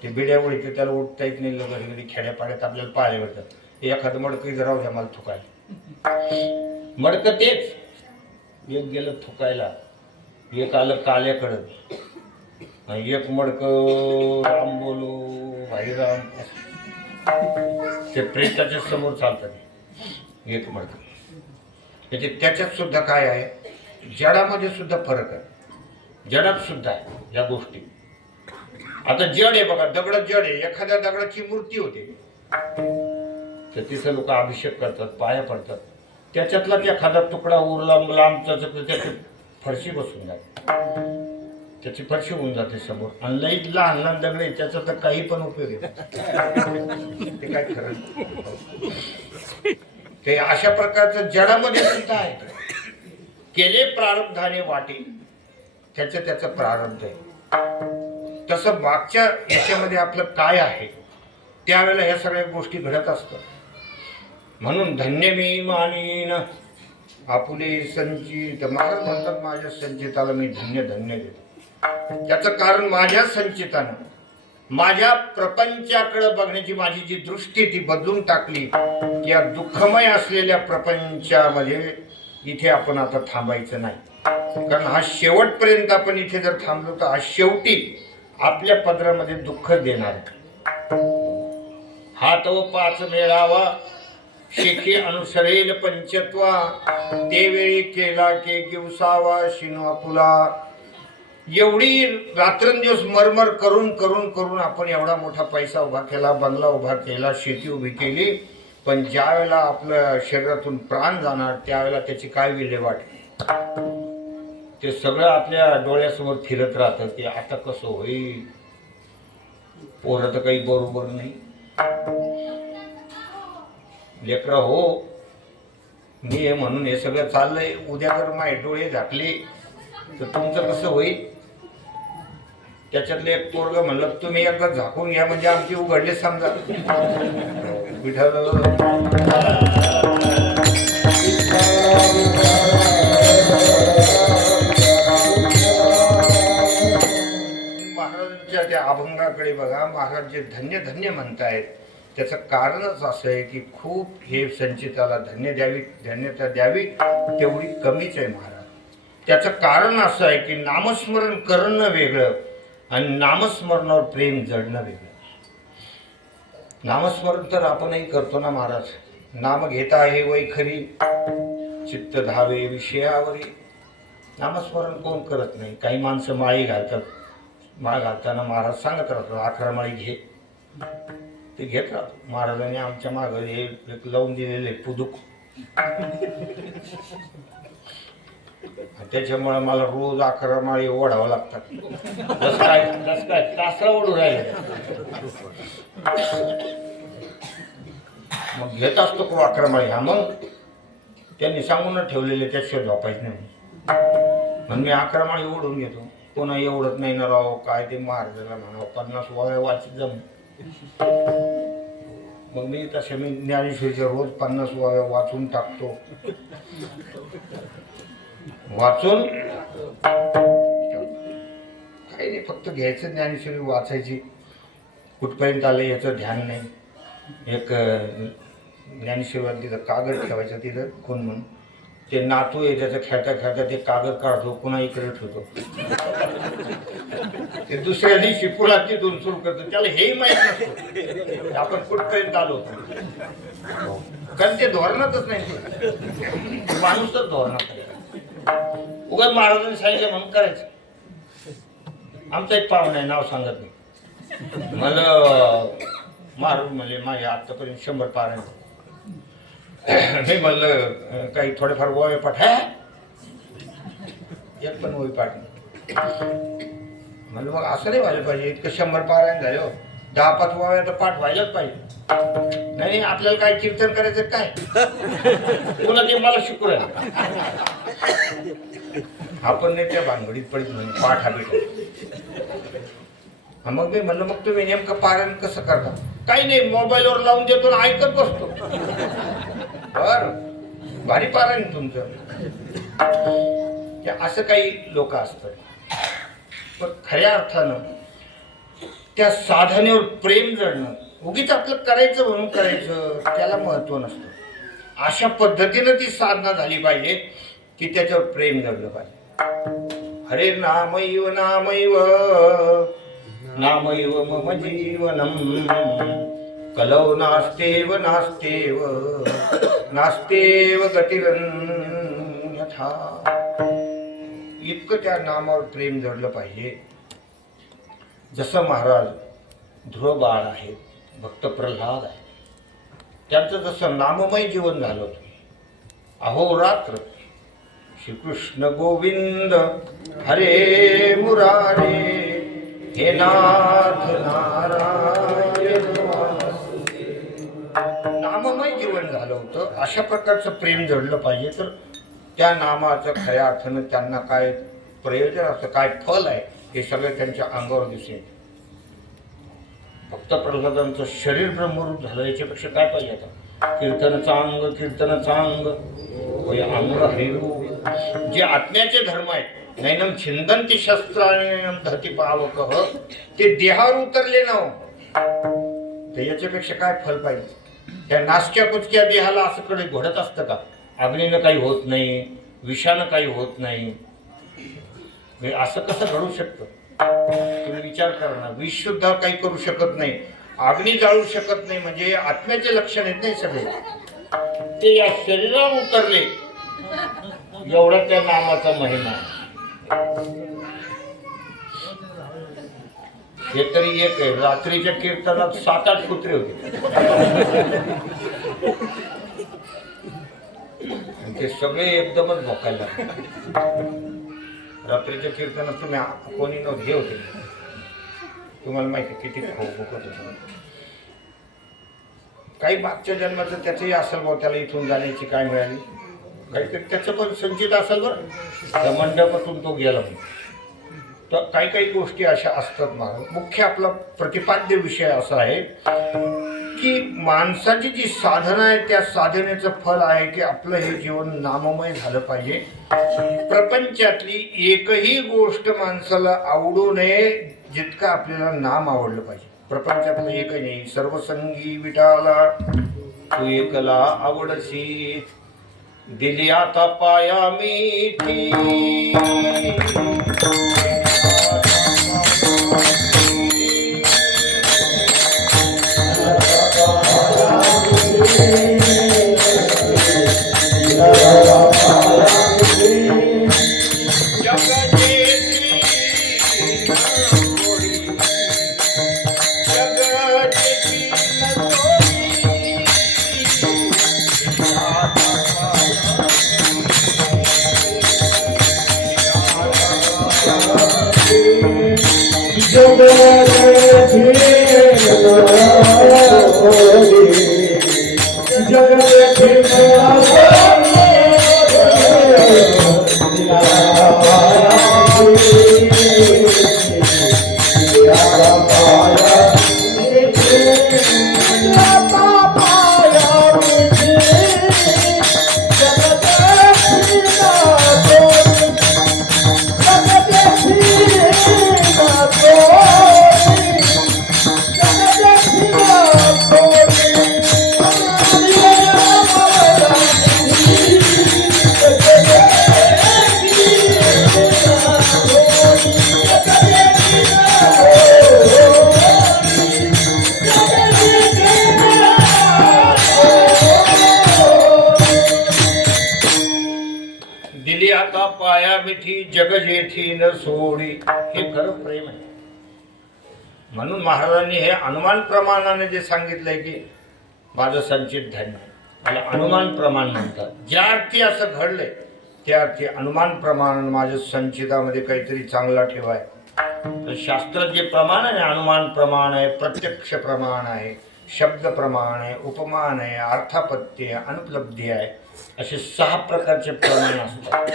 ते बिड्या उडीते, त्याला उठता येत नाही. कधी कधी खेड्यापाड्यात आपल्याला पाहायला मिळतात, एखादं मडकं इथं राहू द्या मला थुकायला. मडकं तेच, एक गेलं थुकायला, एक आलं काल्याकडं, आणि एक मडकं राम बोलो भाई राम, ते प्रेताच्या समोर चालतात. एक मडकं म्हणजे त्याच्यात सुद्धा काय आहे, जडामध्ये सुद्धा फरक आहे, जडात सुद्धा आहे या गोष्टी. आता जड आहे बघा, दगड जड आहे. एखाद्या दगडाची मूर्ती होते तर तिथं लोक अभिषेक करतात, पाया पडतात, त्याच्यातला एखादा तुकडा उरला लांबचा त्याची फरशी बसून जाते, त्याची फरशी होऊन जाते समोर. आणि लई लहान लहान दगड आहे, त्याचा तर काही पण उपयोग आहे, ते काय खरं नाही. ते अशा प्रकारचं जडामध्ये सुद्धा आहे. केले प्रारब्धाने वाटे, त्याचं प्रारब्ध आहे. तसं मागच्या याच्यामध्ये आपलं काय आहे, त्यावेळेला ह्या सगळ्या गोष्टी घडत असतात. म्हणून धन्य मी मानीन आपुले संचित. महाराज म्हणतात माझ्या संचिताला मी धन्य धन्य देतो. त्याचं कारण माझ्या संचितानं माझ्या प्रपंचाकडे बघण्याची माझी जी दृष्टी ती बदलून टाकली. या दुःखमय असलेल्या प्रपंचामध्ये इथे आपण आता थांबायचं नाही, कारण हा शेवटपर्यंत आपण इथे जर थांबलो तर हा शेवटी आपल्या पदरामध्ये दुःख देणार. हात व पाच मेळावा शेखी अनुसरेल पंचत्वा, देवेळी केला के दिवसावा शिनो आपुला. एवढी रात्रंदिवस मरमर करून करून करून आपण एवढा मोठा पैसा उभा केला, बंगला उभा केला, शेती उभी केली, पण ज्या वेळेला आपल्या शरीरातून प्राण जाणार त्यावेळेला त्याची काय विल्हेवाट, ते सगळं आपल्या डोळ्यासमोर फिरत राहतं की आता कसं होईल. पोरं तर काही बरोबर नाही. लेकरं हो, मी हे म्हणून हे सगळं चाललंय, उद्या जर माझे डोळे झाकले तर तुमचं कसं होईल. त्याच्यातलं एक पोरग म्हणलं तुम्ही एकदा झाकून घ्या म्हणजे आमची उघडले समजा. महाराजांच्या त्या अभंगाकडे बघा, महाराज जे धन्य धन्य म्हणतायत त्याचं कारणच असं आहे की खूप हे संचिताला धन्यता द्यावी तेवढी कमीच आहे महाराज. त्याचं कारण असं आहे की नामस्मरण करणं वेगळं आणि नामस्मरणावर प्रेम जडणं वेगळं. नामस्मरण तर आपणही करतो ना महाराज. नाम घेता आहे वैखरी चित्त धावे विषयावरी. नामस्मरण कोण करत नाही. काही माणसं माळी घालतात, माळ घालताना महाराज सांगत राहतो 11 माळी घे, ते घेत राहतो. महाराजांनी आमच्या मागं हे एक लावून दिलेले पुदुक, त्याच्यामुळे मला रोज 11 माळी ओढावं लागतात. जस काय तासरा ओढू राहिले मग घेत असतो को 11 माळी. हा मग त्यांनी सांगून ठेवलेले त्याशिवाय झोपायच नाही म्हणून मी 11 माळी ओढून घेतो. कोणा एवढत नाही ना राव, काय ते महाराजाला म्हणावं 50 वाव्या वाचित जम. मग मी ज्ञानेश्वरीच्या रोज 50 वाव्या वाचून टाकतो. वाचून काही नाही, फक्त घ्यायचं ज्ञानेश्वरी वाचायची. कुठपर्यंत आलं याचं ध्यान नाही. एक ज्ञानेश्वरीवर तिथं कागद ठेवायचं, तिथं कोण म्हणून ते नातू आहे त्याचं खेळता खेळता ते कागद काढतो, पुन्हा इकडे ठेवतो. ते दुसऱ्या दिवशी पुन्हा तिथून सुरू करतो. त्याला हेही माहीत नसतं आपण कुठपर्यंत आलो, कारण ते धोरणातच नाही. माणूसच धोरणात उगाच महाराजांनी सांगितलं म्हणून करायचं. आमचा एक पाहुणा आहे, नाव सांगत नाही, मला महाराज म्हणले माझ्या आत्तापर्यंत 100 पारायण. मी म्हणलं काही थोडेफार वय पाठ आहे, एक पण वय पाठ नाही. म्हणलं मग असं नाही व्हायला पाहिजे, इतकं 100 पारायण झाले हो, 10-5 वया तर पाठ व्हायलाच पाहिजे. नाही आपल्याला काय कीर्तन करायचं काय, तुला ते मला शिकू राहिलं. आपण नाही त्या भानगडीत पडित म्हणजे पाठ हा भेटत. मग मी म्हणलं मग तुम्ही नेमकं पारायण कसं करता? काही नाही, मोबाईलवर लावून देतो ना ऐकत बसतो. बर भारी पारायण तुमचं. असं काही लोक असतात. पण खऱ्या अर्थानं त्या साधनेवर प्रेम जडणं, उगीच आपलं करायचं म्हणून करायचं त्याला महत्व नसतं. अशा पद्धतीनं ती साधना झाली पाहिजे की त्याच्यावर प्रेम जडलं पाहिजे. हरे नामैव नामैव नामैव मम जीवनम कलौ नास्तेव नास्तेव नास्तेव गतिरन्यथा. इतकं त्या नामावर प्रेम जडलं पाहिजे. जसं महाराज ध्रुव बाळ आहेत, भक्त प्रल्हाद आहे, त्यांचं जसं नाममय जीवन झालं होतं. अहोरात्र श्रीकृष्ण गोविंद हरे मुरारे हे नाथ नारायण नाममय जीवन झालं होतं. अशा प्रकारचं प्रेम जडलं पाहिजे. तर त्या नामाचं खऱ्या अर्थानं त्यांना काय प्रयोजन असतं, काय फल आहे, हे सगळं त्यांच्या अंगावर दिसेल. भक्त प्रल्हादांचं शरीर ब्रह्मरूप झालं, याच्यापेक्षा काय पाहिजे आता? कीर्तनाचं अंग वय अंग हरिरूप. जे आत्म्याचे धर्म आहेत, नैनम छिंदंती शस्त्राणि नैनम धती पावकः, ते देहावर उतरले ना हो, तर याच्यापेक्षा काय फल पाहिजे? त्या नासक्या कुचक्या देहाला असं कडे घोडत असतं का? अग्नीनं काही होत नाही, विषानं काही होत नाही, असं कसं घडू शकतं? तुम्ही विचार करा ना. विष सुद्धा काही करू शकत नाही, अग्नी जाळू शकत नाही, म्हणजे आत्म्याचे लक्षण येत नाही सगळे. ते या शरीरावर उतरले, एवढा त्या नामाचा महिमा. हे तरी एक आहे. रात्रीच्या कीर्तनात 7-8 कुत्रे होते, ते सगळे एकदमच भोकायला लागले. रात्रीच्या कीर्तनात तुम्ही कोणी हे होते, तुम्हाला माहिती किती भोकत होतं. काही मागच्या जन्माचं त्याचंही असेल बघ, त्याला इथून जाण्याची काय मिळाली, काहीतरी त्याचं पण संचित असेल बरं, त्या मंडपातून तो गेला. तर काही काही गोष्टी अशा असतात. महाराज मुख्य आपला प्रतिपाद्य विषय असा आहे की माणसाची जी साधना आहे, त्या साधनेचं फल आहे की आपलं हे जीवन नाममय झालं पाहिजे. प्रपंचातली एकही गोष्ट माणसाला आवडू नये जितकं आपल्याला नाम आवडलं पाहिजे. प्रपंचातलं एकही नाही. सर्वसंगी विठाला तू एकला आवडसी, दिली आता पाया मिठी. जग जेथी न सोडी. हे खरं प्रेम आहे. म्हणून महाराजांनी हे अनुमान प्रमाणाने जे सांगितलंय की माझं संचित धन्य, त्याला अनुमान प्रमाण म्हणतात. ज्या अर्थी असं घडलंय त्या अर्थी अनुमान प्रमाण माझ्या संचितामध्ये काहीतरी चांगला ठेवाय. तर शास्त्रात जे प्रमाण आहे, अनुमान प्रमाण आहे, प्रत्यक्ष प्रमाण आहे, शब्द प्रमाण आहे, उपमान आहे, अर्थापत्य आहे, अनुपलब्धी आहे, असे 6 प्रकारचे प्रमाण असतात.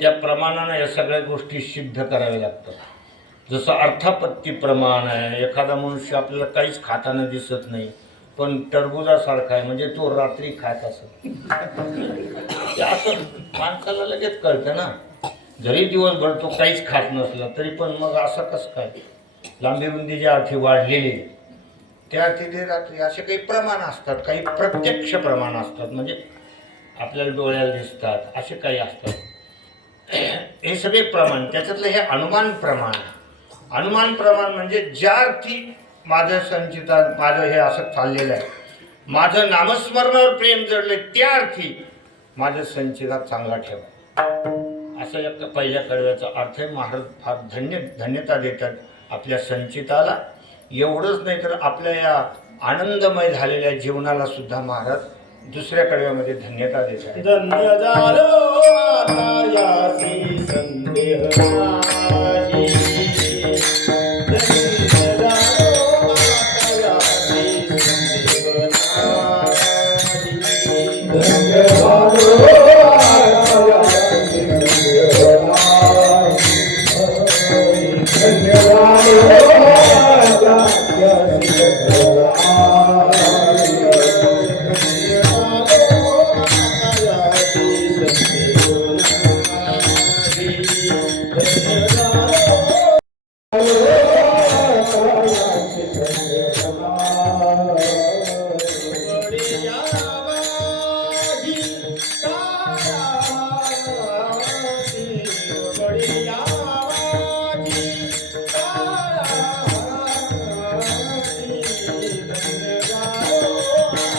त्या प्रमाणाने या सगळ्या गोष्टी सिद्ध कराव्या लागतात. जसं अर्थापत्ती प्रमाण आहे, एखादा मनुष्य आपल्याला काहीच खाताना दिसत नाही पण टरबुजासारखा आहे, म्हणजे तो रात्री खात असत. ते असं माणसाला लगेच कळतं ना. जरी दिवसभर तो काहीच खात नसला तरी पण मग असं कसं काय. लांबी रुंदी ज्या अर्थी वाढलेली त्या अर्थी ते रात्री असे काही प्रमाण असतात. काही प्रत्यक्ष प्रमाण असतात, म्हणजे आपल्याला डोळ्याला दिसतात असे काही असतात. हे सगळे प्रमाण. त्याच्यातलं हे अनुमान प्रमाण. अनुमान प्रमाण म्हणजे ज्या अर्थी माझं संचितात माझं हे असं चाललेलं आहे, माझं नामस्मरणावर प्रेम जडले त्या अर्थी माझं संचितात चांगला ठेवा. असं एक पहिल्या कडव्याचा अर्थ आहे. महाराज फार धन्यता देतात आपल्या संचिताला. एवढंच नाही तर आपल्या या आनंदमय झालेल्या जीवनाला सुद्धा महाराज दुसऱ्या कडव्यामध्ये धन्यता देतात. धन्य झालो आता यासी संदेह नाही. धन्य झालो आता यासी संदेह नाही. धन्य झालो आता यासी संदेह नाही. धन्य झालो आता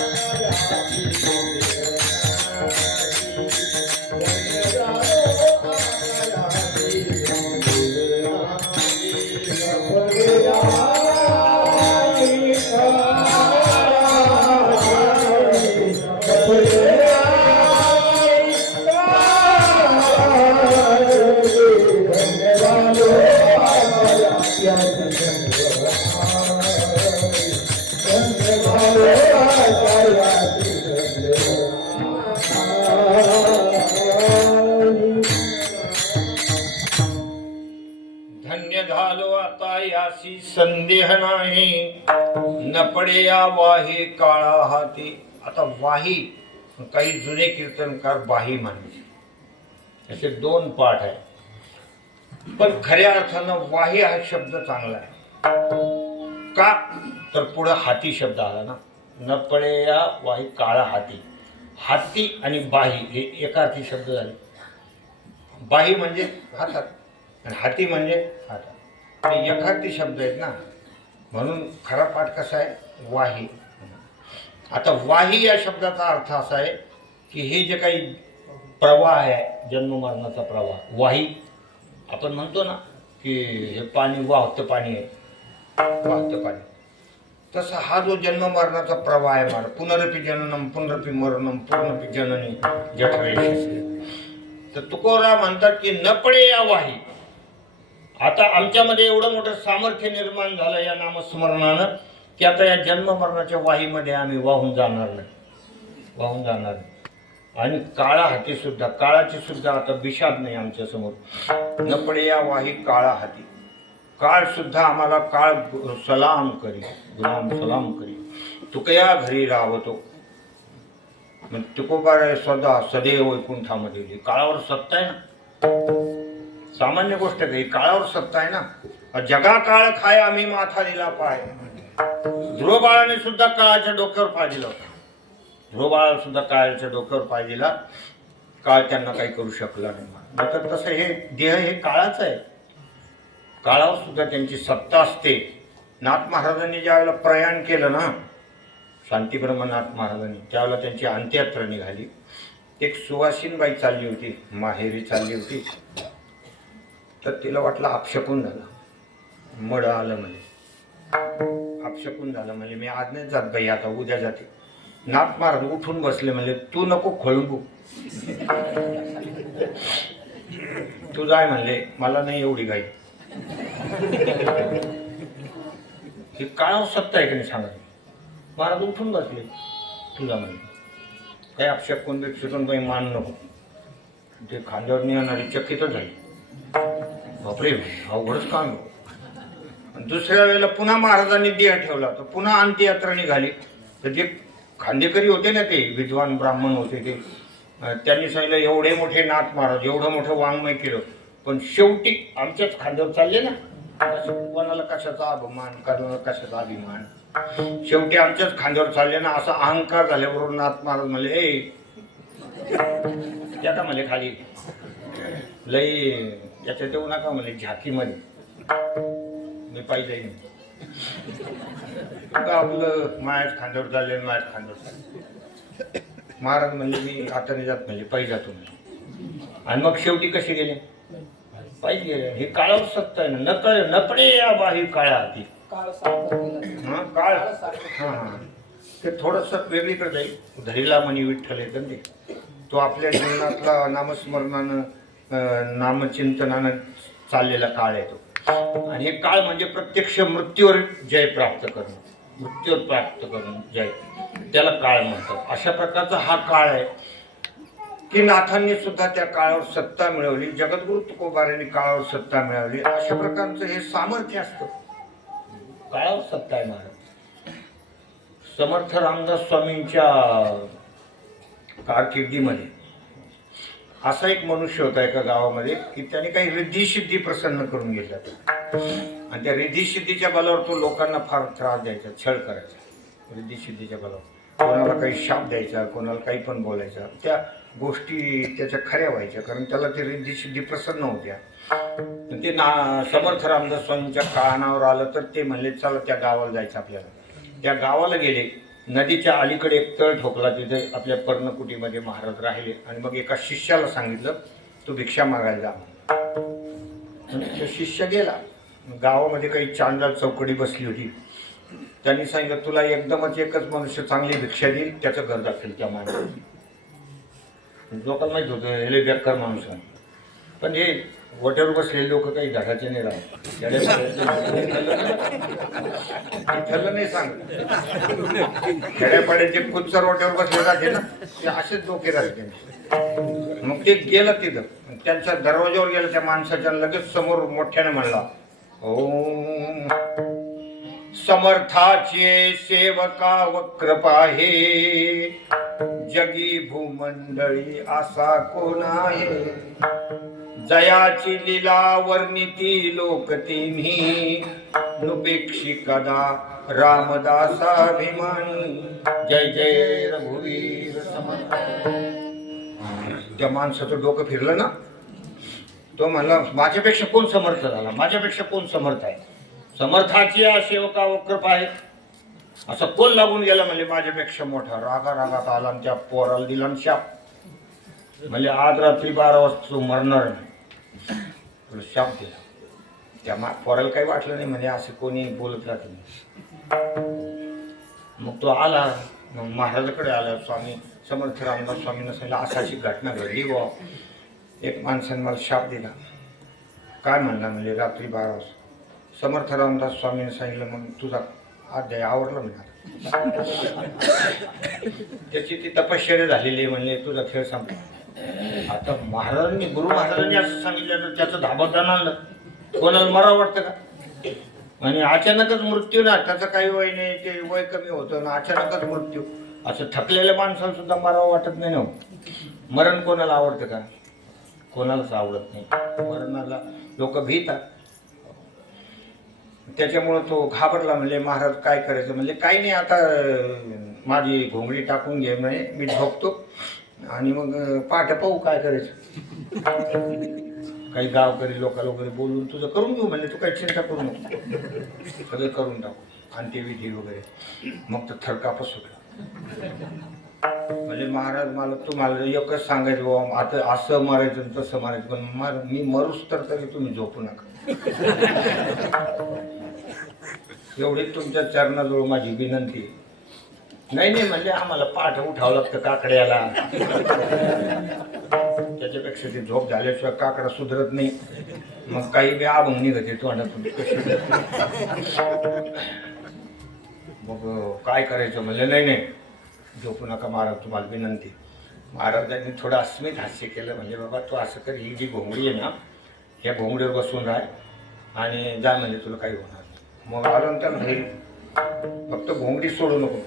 यासी संदेह धन्य झालो आता यासी संदेह नाही, न पडे या वाही काळा हाती. आता वाही, काही जुने कीर्तनकार वाही मानले, असे 2 पाठ आहे. पण खऱ्या अर्थानं वाही हा शब्द चांगला आहे. का तर पुढं हाती शब्द आला ना. न पडे या वाही काळा हाती. हाती आणि बाही हे एकार्थी शब्द झाले. बाही म्हणजे हातात आणि हाती म्हणजे हातात, हे एकार्थी शब्द आहेत ना. म्हणून खरा पाठ कसा आहे, वाही. आता वाही या शब्दाचा अर्थ असा आहे की हे जे काही प्रवाह आहे, जन्म मरणाचा प्रवाह, वाही आपण म्हणतो ना की हे पाणी वाहतं पाणी आहे, वाहतं पाणी. तसा हा जो जन्म मरणाचा प्रवाह आहे मला, पुनरपि जननम पुनरपि मरणम पुनरपि जननी जठरेशी. तर तुकोबा म्हणतात की न पडे या वाही. आता आमच्यामध्ये एवढं मोठं सामर्थ्य निर्माण झालं या नामस्मरणानं की आता या जन्म मरणाच्या वाहीमध्ये आम्ही वाहून जाणार नाही, वाहून जाणार नाही. आणि काळा हाती सुद्धा, काळाची सुद्धा आता विषाद नाही आमच्या समोर. न पडे या वाही काळा हाती. काळ सुद्धा आम्हाला काळ सलाम करी, गुलाम सलाम करी. तुकया घरी राहतो. मग तुकोबा सदा सदैव वैकुंठामध्ये. काळावर सत्ता आहे ना, सामान्य गोष्ट काही, काळावर सत्ता आहे ना. जगा काळ खाय आम्ही माथा दिला पाय. ध्रुव बाळाने सुद्धा काळाच्या डोक्यावर पाय दिला होता. ध्रुव बाळाला सुद्धा काळाच्या डोक्यावर पाय दिला. काळ त्यांना काही करू शकला नाही. तर तसं हे देह हे काळाचं आहे. काळावर सुद्धा त्यांची सत्ता असते. नाथ महाराजांनी ज्यावेळेला प्रयाण केलं ना, शांतीब्रह्मनाथ महाराजांनी, त्यावेळेला त्यांची अंत्ययात्रा निघाली. एक सुवासिनबाई चालली होती, माहेरी चालली होती. तर तिला वाटलं अपशकून झालं, मड आलं म्हणजे. अपशकून झालं म्हणजे मी आज नाही जात बाई, आता उद्या जाते. नाथ महाराज उठून बसले, म्हणजे तू नको खोळंबू, तू जाय म्हणले, मला नाही एवढी घाई. हे काळावर सत्ता आहे की नाही सांगा. महाराज उठून बसले, तुझा म्हणले काय अक्षर कोण बिक्षरून काही मान नको. ते खांद्यावर येणारी चकितच झाली. बापरे, अवघडच काम आहे. दुसऱ्या वेळेला पुन्हा महाराजांनी देह ठेवला, तर पुन्हा अंत्ययात्रा निघाली. तर जे खांदेकरी होते ना, ते विद्वान ब्राह्मण होते, ते त्यांनी सांगितलं एवढे मोठे नाथ महाराज, एवढं मोठं वाङ्मय केलं, पण शेवटी आमच्याच खांद्यावर चालले ना. कोणाला कशाचा अभिमान, कोणाला कशाचा अभिमान, शेवटी आमच्याच खांद्यावर चालले ना, असा अहंकार झाल्याबरोबर नाथ महाराज म्हणले, ए त्या म्हणले खाली लई याच्यात येऊ नका म्हणले, झाकीमध्ये मी पाहिजे आपलं मायाच खांद्यावर चालले, मायाच खांद्यावर चालले. महाराज म्हणले मी आता नाही जात, म्हणजे पायी जातो म्हणजे. आणि मग शेवटी कसे गेले, पायी गेले. हे काळावर सत्ता आहे ना. नकडे या बाही काळा ती हा काळ. हा ते थोडस वेगळीकडे जाईल. धरीला मनी विठ्ठल आहे ते, तो आपल्या जीवनातला नामस्मरणानं नामचिंतनानं चाललेला काळ आहे तो. आणि हे काळ म्हणजे प्रत्यक्ष मृत्यूवर जय प्राप्त करणं, मृत्यूवर प्राप्त करणं जय, त्याला काळ म्हणतात. अशा प्रकारचा हा काळ आहे की नाथांनी सुद्धा त्या काळावर सत्ता मिळवली, जगद्गुरु तुकोबारांनी काळावर सत्ता मिळवली. अशा प्रकारचं हे सामर्थ्य असतं, काळावर सत्ता आहे. महाराज समर्थ रामदास स्वामींच्या कारकिर्दीमध्ये असा एक मनुष्य होता एका गावामध्ये की त्याने काही रिद्धी सिद्धी प्रसन्न करून घेतला. आणि त्या रिद्धी सिद्धीच्या बलावर तो लोकांना फार त्रास द्यायचा, छळ करायचा. रिद्धी सिद्धीच्या बलावर कोणाला काही शाप द्यायचा, कोणाला काही पण बोलायचा. त्या गोष्टी त्याच्या खऱ्या व्हायच्या, कारण त्याला ते रिद्धी सिद्धी प्रसन्न होत्या. ते समर्थ रामदास स्वामींच्या कानावर आलं तर ते म्हणले चला त्या गावाला जायचं आपल्याला. त्या गावाला गेले. नदीच्या अलीकडे एक तळ ठोकला, तिथे आपल्या पर्णकुटीमध्ये महाराज राहिले. आणि मग एका शिष्याला सांगितलं तू भिक्षा मागायला जा. तो शिष्य गेला. गावामध्ये काही चांडाळ चौकडी बसली होती. त्यांनी सांगितलं तुला एकदमच एकच मनुष्य चांगली भिक्षा देईल, त्याचं घर दाखवेल त्या माणसाला. लोकांना माहीत होतं हे बेकार माणूस आहे. पण हे वट्यावर बसलेले लोक काही धडाचे नाही राहत. ठरलं नाही सांग, खेड्यापाड्याचे कुच्चर वट्यावर बसले जाते ना, ते असेच डोके राहते. मग ते गेलं तिथं, त्यांच्या दरवाज्यावर गेलं त्या माणसाच्या, लगेच समोर मोठ्याने म्हणला ओम समर्थाचे सेवका वक्रपा हे, जगी भूमंडळी असा कोण आहे, जयाची लीला वर्णिती लोक तिन्ही, नुपेक्षी कदा रामदासाभिमानी, जय जय रघुवीर समर्थ. त्या माणसाचं डोकं फिरलं ना. तो म्हणला माझ्यापेक्षा कोण समर्थ झाला, माझ्यापेक्षा कोण समर्थ आहे, समर्थाची सेवका वक्रपा आहे असं कोण लागून गेला. म्हणजे माझ्यापेक्षा मोठा. रागा रागात आला आणि त्या पोराला दिला शाप. म्हणजे आज रात्री 12 वाजता मरणार नाही, तुला शाप दिला. त्या पोराला काही वाटलं नाही, म्हणजे असं कोणी बोलत राहत नाही. मग तो आला, मग महाराजाकडे आला. स्वामी समर्थ रामदास स्वामींना सांगितलं असाची घटना घडली बुवा, एक माणसाने मला शाप दिला. काय म्हणला म्हणजे रात्री 12 वाजता. समर्थ रामदास स्वामींनी सांगितलं मग तुझा अध्याय आवडला म्हणा. त्याची ती तपश्चर्या झालेली, म्हणले तुझा खेळ संपला. आता महाराजांनी, गुरु महाराजांनी असं सांगितलं तर त्याचं धाबदान आणलं. कोणाला मरावं वाटतं का. आणि अचानकच मृत्यू ना, त्याचं काही वय नाही, ते वय कमी होतं ना, अचानकच मृत्यू. असं थकलेल्या माणसाला सुद्धा मरावं वाटत नाही ना. मरण कोणाला आवडतं का, कोणालाच आवडत नाही. मरणाला लोक भीतात. त्याच्यामुळं तो घाबरला. म्हणजे महाराज काय करायचं. म्हणजे काही नाही, आता माझी घोंगडी टाकून घे म्हणे, मी झोपतो आणि मग पहाटे पाहू काय करायचं. काही गावकरी लोकांना वगैरे बोलून तुझं करून घेऊ म्हणजे, तू काही चिंता करू नको, सगळं करून टाकू अंत्यविधी वगैरे. मग तर थरकापच सुटला. म्हणजे महाराज मला तुम्हाला एकच सांगायचं बाबा, आता असं मारायचं तसं मारायचं, पण मी मरूच तर तरी तुम्ही झोपू नका. एवढीच तुमच्या चरणाजवळ माझी विनंती आहे. नाही नाही म्हणले आम्हाला पाठ उठावं लागतं काकड्याला. त्याच्यापेक्षा ती झोप झाल्याशिवाय काकडा सुधरत नाही. मग काही बी अभंग निघते तोंडातून. मग काय करायचं म्हणलं नाही नाही झोपू नका महाराज, तुम्हाला विनंती. महाराजांनी थोडं अस्मित हास्य केलं. म्हणजे बाबा तू असं कर, ही जी घोंगडी आहे ना ह्या घोंगडीवर बसून राह आणि जा, म्हणजे तुला काही होणार नाही. मग आलं त्याला नाही फक्त घोंगडी सोडू नको.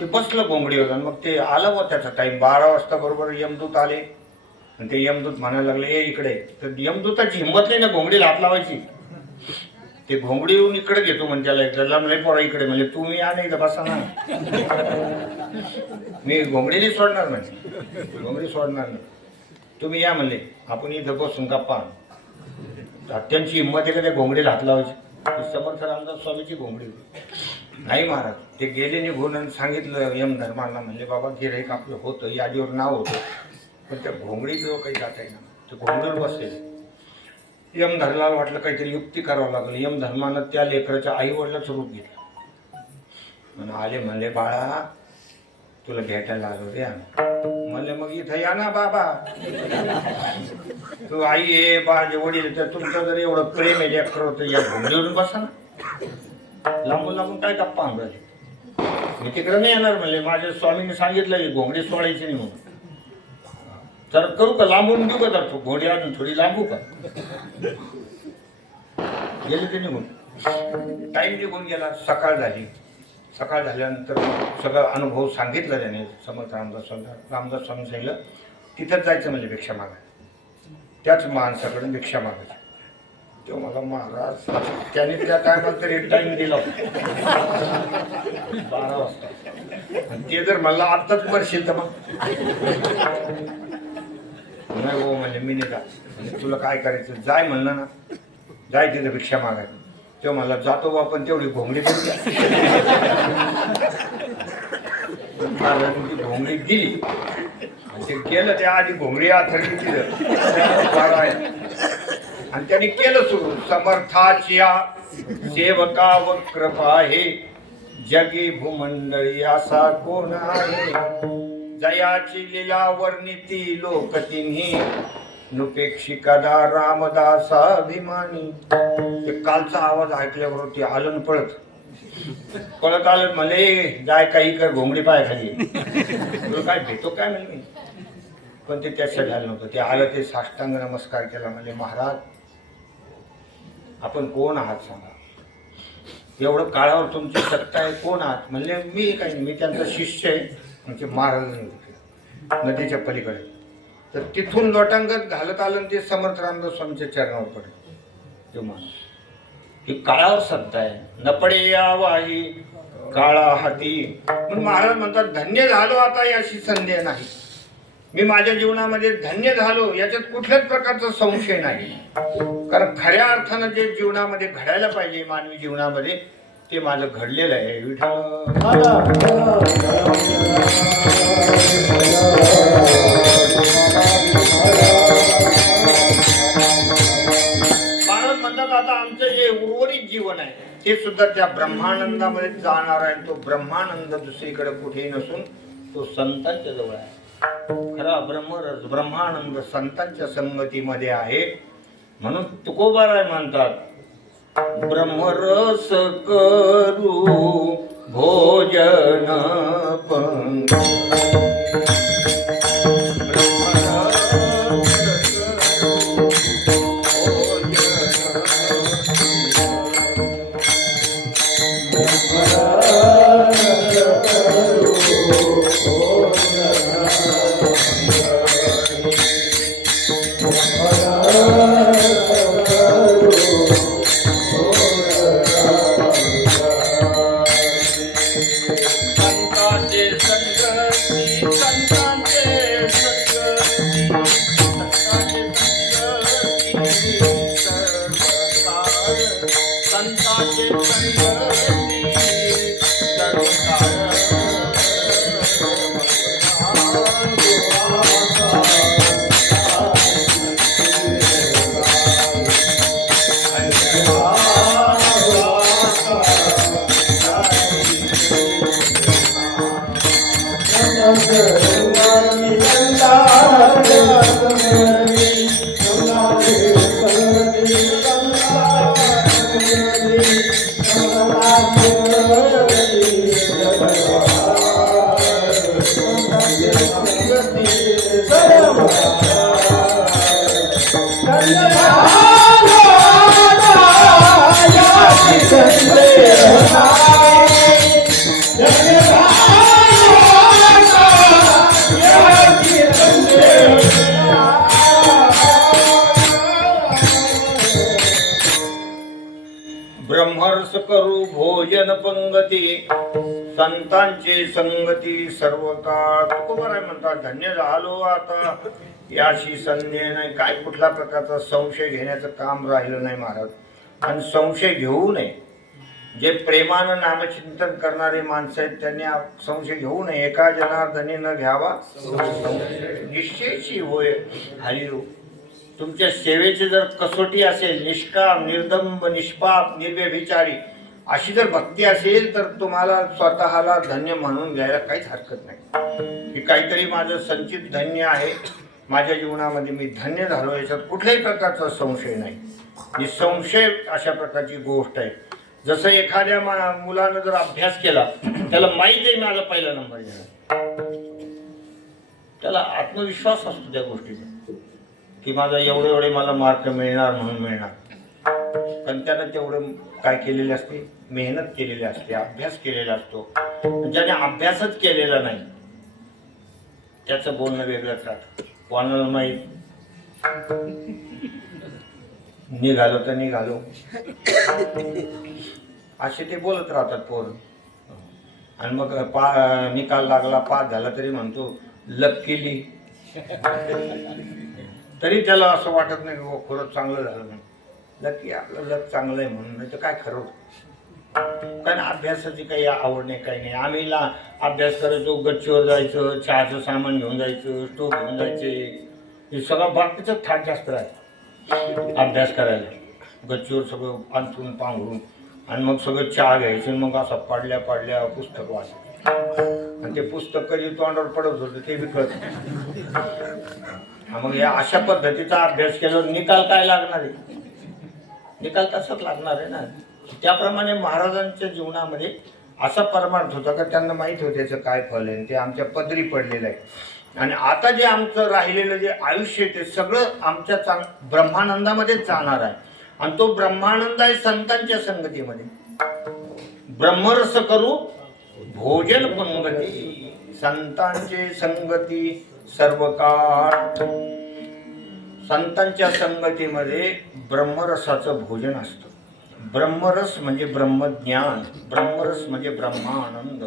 ते बसलं घोंगडीवर आणि मग ते आलं मग त्याचा टाईम 12 वाजता बरोबर यमदूत आले आणि ते यमदूत म्हणायला लागले ए इकडे. तर यमदूताची हिंमत नाही ना घोंगडीला हात लावायची. ते घोंगडी येऊन इकडे घेतो म्हणजे त्याला एकदा नाही पोरा इकडे, म्हणजे तुम्ही या नाही बसा ना. मी घोंगडीने सोडणार नाही, घोंगडी सोडणार नाही, तुम्ही या म्हणले आपण इथं बसून गप्पा. त्यांची हिंमत आहे का त्या घोंगडीला हात लावायची. समर्थ रामदास स्वामीची घोंगडी होती. नाही महाराज ते गेले निघून आणि सांगितलं यमधर्मांना, म्हणजे बाबा गिऱ्हाईक आपलं होतं, यादीवर नाव होतं, पण त्या घोंगडीचं काही जाता येईना. ते घोंगडीवर बसले. यमधर्माला वाटलं काहीतरी युक्ती करावं लागलं. यमधर्मानं त्या लेकराच्या आई वडिलाचं रूप घेतलं. म्हणून आले म्हणले बाळा तुला भेटायला आलो रे आम्ही. म्हणले मग इथं या ना बाबा, तू आई आहे बाळाचे वडील, तर तुमचं जर एवढं प्रेम आहे लेकर होतं या घोंगडीवरून बसा ना. लांबून लांबून काय गप्पा आणले. मी तिकडे नाही येणार म्हणले, माझ्या स्वामीने सांगितलं की घोंगडी सोडायची नाही म्हणून. तर करू का लांबून देऊ का तर तू घोडी अजून थोडी लांबू का. गेले ते निघून. टाईम निघून गेला. सकाळ झाली. सकाळ झाल्यानंतर सगळं अनुभव सांगितलं त्याने समर्थ रामदास स्वामी सांगितलं तिथंच जायचं म्हणजे भिक्षा मागायला. त्याच माणसाकडून भिक्षा मागायची. तो मला महाराज त्याने त्या टायमाला तरी एक टाइम दिला 12 वाजता. आणि ते जर मला आत्ताच मरशील तर मग नाही हो म्हणजे मी नाही का. म्हणजे तुला काय करायचं जाय म्हणलं ना, जाय तिथं भिक्षा मागायला. तेव्हा मला जातो बा पण तेवढी घोंगडी पण द्या. ती घोंगडी दिली आणि ते केलं. त्या आधी घोंगडी आथरली तिथं आणि त्यांनी केलं सुरू. समर्थाच्या सेवका व कृपा हे जगी भूमंडळी असा कोण आहे. जयाची लीला वर्णिती लोक तिन्ही नुपेक्षिकादा रामदासाभिमानी. ते कालचा आवाज ऐकल्यावर ते आलं पळत आलं म्हणले जाय काही कर घोंगडी पाय खाली तुला काय भेटतो काय म्हणले. पण ते त्याचं झालं नव्हतं. ते आलं ते साष्टांग नमस्कार केला. म्हणजे महाराज आपण कोण आहात सांगा. एवढं काळावर तुमची सत्ता आहे, कोण आहात. म्हणले मी काही नाही, मी त्यांचा शिष्य आहे. म्हणजे महाराजांनी नदीच्या पलीकडे. तर तिथून लोटांगत घालत आलं ते समर्थ रामदास स्वामीच्या चरणावर पडलं. ते मान ही काळावर सत्ता आहे. न पडे या वाही काळा हाती. म्हणून महाराज म्हणतात धन्य झालो आता याची संदेह नाही. मी माझ्या जीवनामध्ये धन्य झालो याच्यात कुठल्याच प्रकारचा संशय नाही. कारण खऱ्या अर्थानं जे जीवनामध्ये घडायला पाहिजे मानवी जीवनामध्ये ते माझं घडलेलं आहे. महाराज म्हणतात आता आमचं जे उर्वरित जीवन आहे ते सुद्धा त्या ब्रह्मानंदामध्ये जाणार आहे. तो ब्रह्मानंद दुसरीकडे कुठेही नसून तो संतांच्या जवळ आहे. खरा ब्रह्मरस ब्रह्मानंद संतांच्या संगतीमध्ये आहे. म्हणून तुकोबाराय म्हणतात ब्रह्मरस करू भोजन पंग. ब्रह्मर्ष करू भोजन पंगती संतांची संगती सर्व काळ. तुकोबाराय म्हणतात धन्य झालो आता याशी संदेह नाही. काय कुठल्या प्रकारचा संशय घेण्याचं काम राहिलं नाही महाराज. आणि संशय घेऊ नये. जे प्रेमानं नामचिंतन करणारे माणसं आहेत त्यांनी संशय घेऊ नये. एका जनार्दनी न घ्यावा निश्चयची होय हरिओ. तुमच्या सेवेची जर कसोटी असेल निष्काम निर्दंब निष्पाप निर्व्यभिचारी अशी जर भक्ती असेल तर तुम्हाला स्वतःला धन्य म्हणून घ्यायला काहीच हरकत नाही. की काहीतरी माझं संचित धन्य आहे, माझ्या जीवनामध्ये मी धन्य झालो, याच्यात कुठल्याही प्रकारचा संशय नाही. निसंशय अशा प्रकारची गोष्ट आहे. जसं एखाद्या मुलानं जर अभ्यास केला त्याला माहीत आहे माझा पहिला नंबर घेणार, त्याला आत्मविश्वास असतो त्या गोष्टीचा की माझा एवढे मला मार्क मिळणार म्हणून मिळणार. पण त्यानं तेवढं काय केलेले असते, मेहनत केलेली असते, अभ्यास केलेला असतो. ज्याने अभ्यासच केलेला नाही त्याचं बोलणं वेगळंच राहतं. कोणाला माहीत निघालो तर निघालो असे ते बोलत राहतात पोर. आणि मग निकाल लागला, पास झाला तरी म्हणतो लक केली. तरी त्याला असं वाटत नाही की खरंच चांगलं झालं म्हणून. लकी आपलं लक चांगलं आहे म्हणून, नाही तर काय खरं. कारण अभ्यासाची काही आवड नाही, काही नाही. आम्ही अभ्यास करायचो, गच्चीवर जायचं, चहाचं सामान घेऊन जायचं, स्टोव घेऊन जायचे. हे सगळं बाकीचं थाट जास्त राहतं अभ्यास करायला. गच्चीवर सगळं अंथरून पांघरून आणि मग सगळं चहा घ्यायचं. मग असं पडल्या पुस्तक वाचायचं. आणि ते पुस्तक कधी तोंडावर पडत होतं ते बी कळत. मग या अशा पद्धतीचा अभ्यास केल्यावर निकाल काय लागणार आहे? निकाल तसाच लागणार आहे ना. त्याप्रमाणे महाराजांच्या जीवनामध्ये असा परमार्थ होता का त्यांना माहीत होतं त्याचं काय फल आहे. ते आमच्या पदरी पडलेलं आहे. आणि आता जे आमचं राहिलेलं जे आयुष्य आहे ते सगळं आमच्या ब्रह्मानंदामध्येच जाणार आहे. आणि तो ब्रह्मानंद आहे संतांच्या संगतीमध्ये. ब्रह्मरस करू भोजन पंगती संतांचे संगती सर्व काळ. संतांच्या संगतीमध्ये ब्रह्मरसाचं भोजन असतं. ब्रह्मरस म्हणजे ब्रह्मज्ञान, ब्रह्मरस म्हणजे ब्रह्मानंद.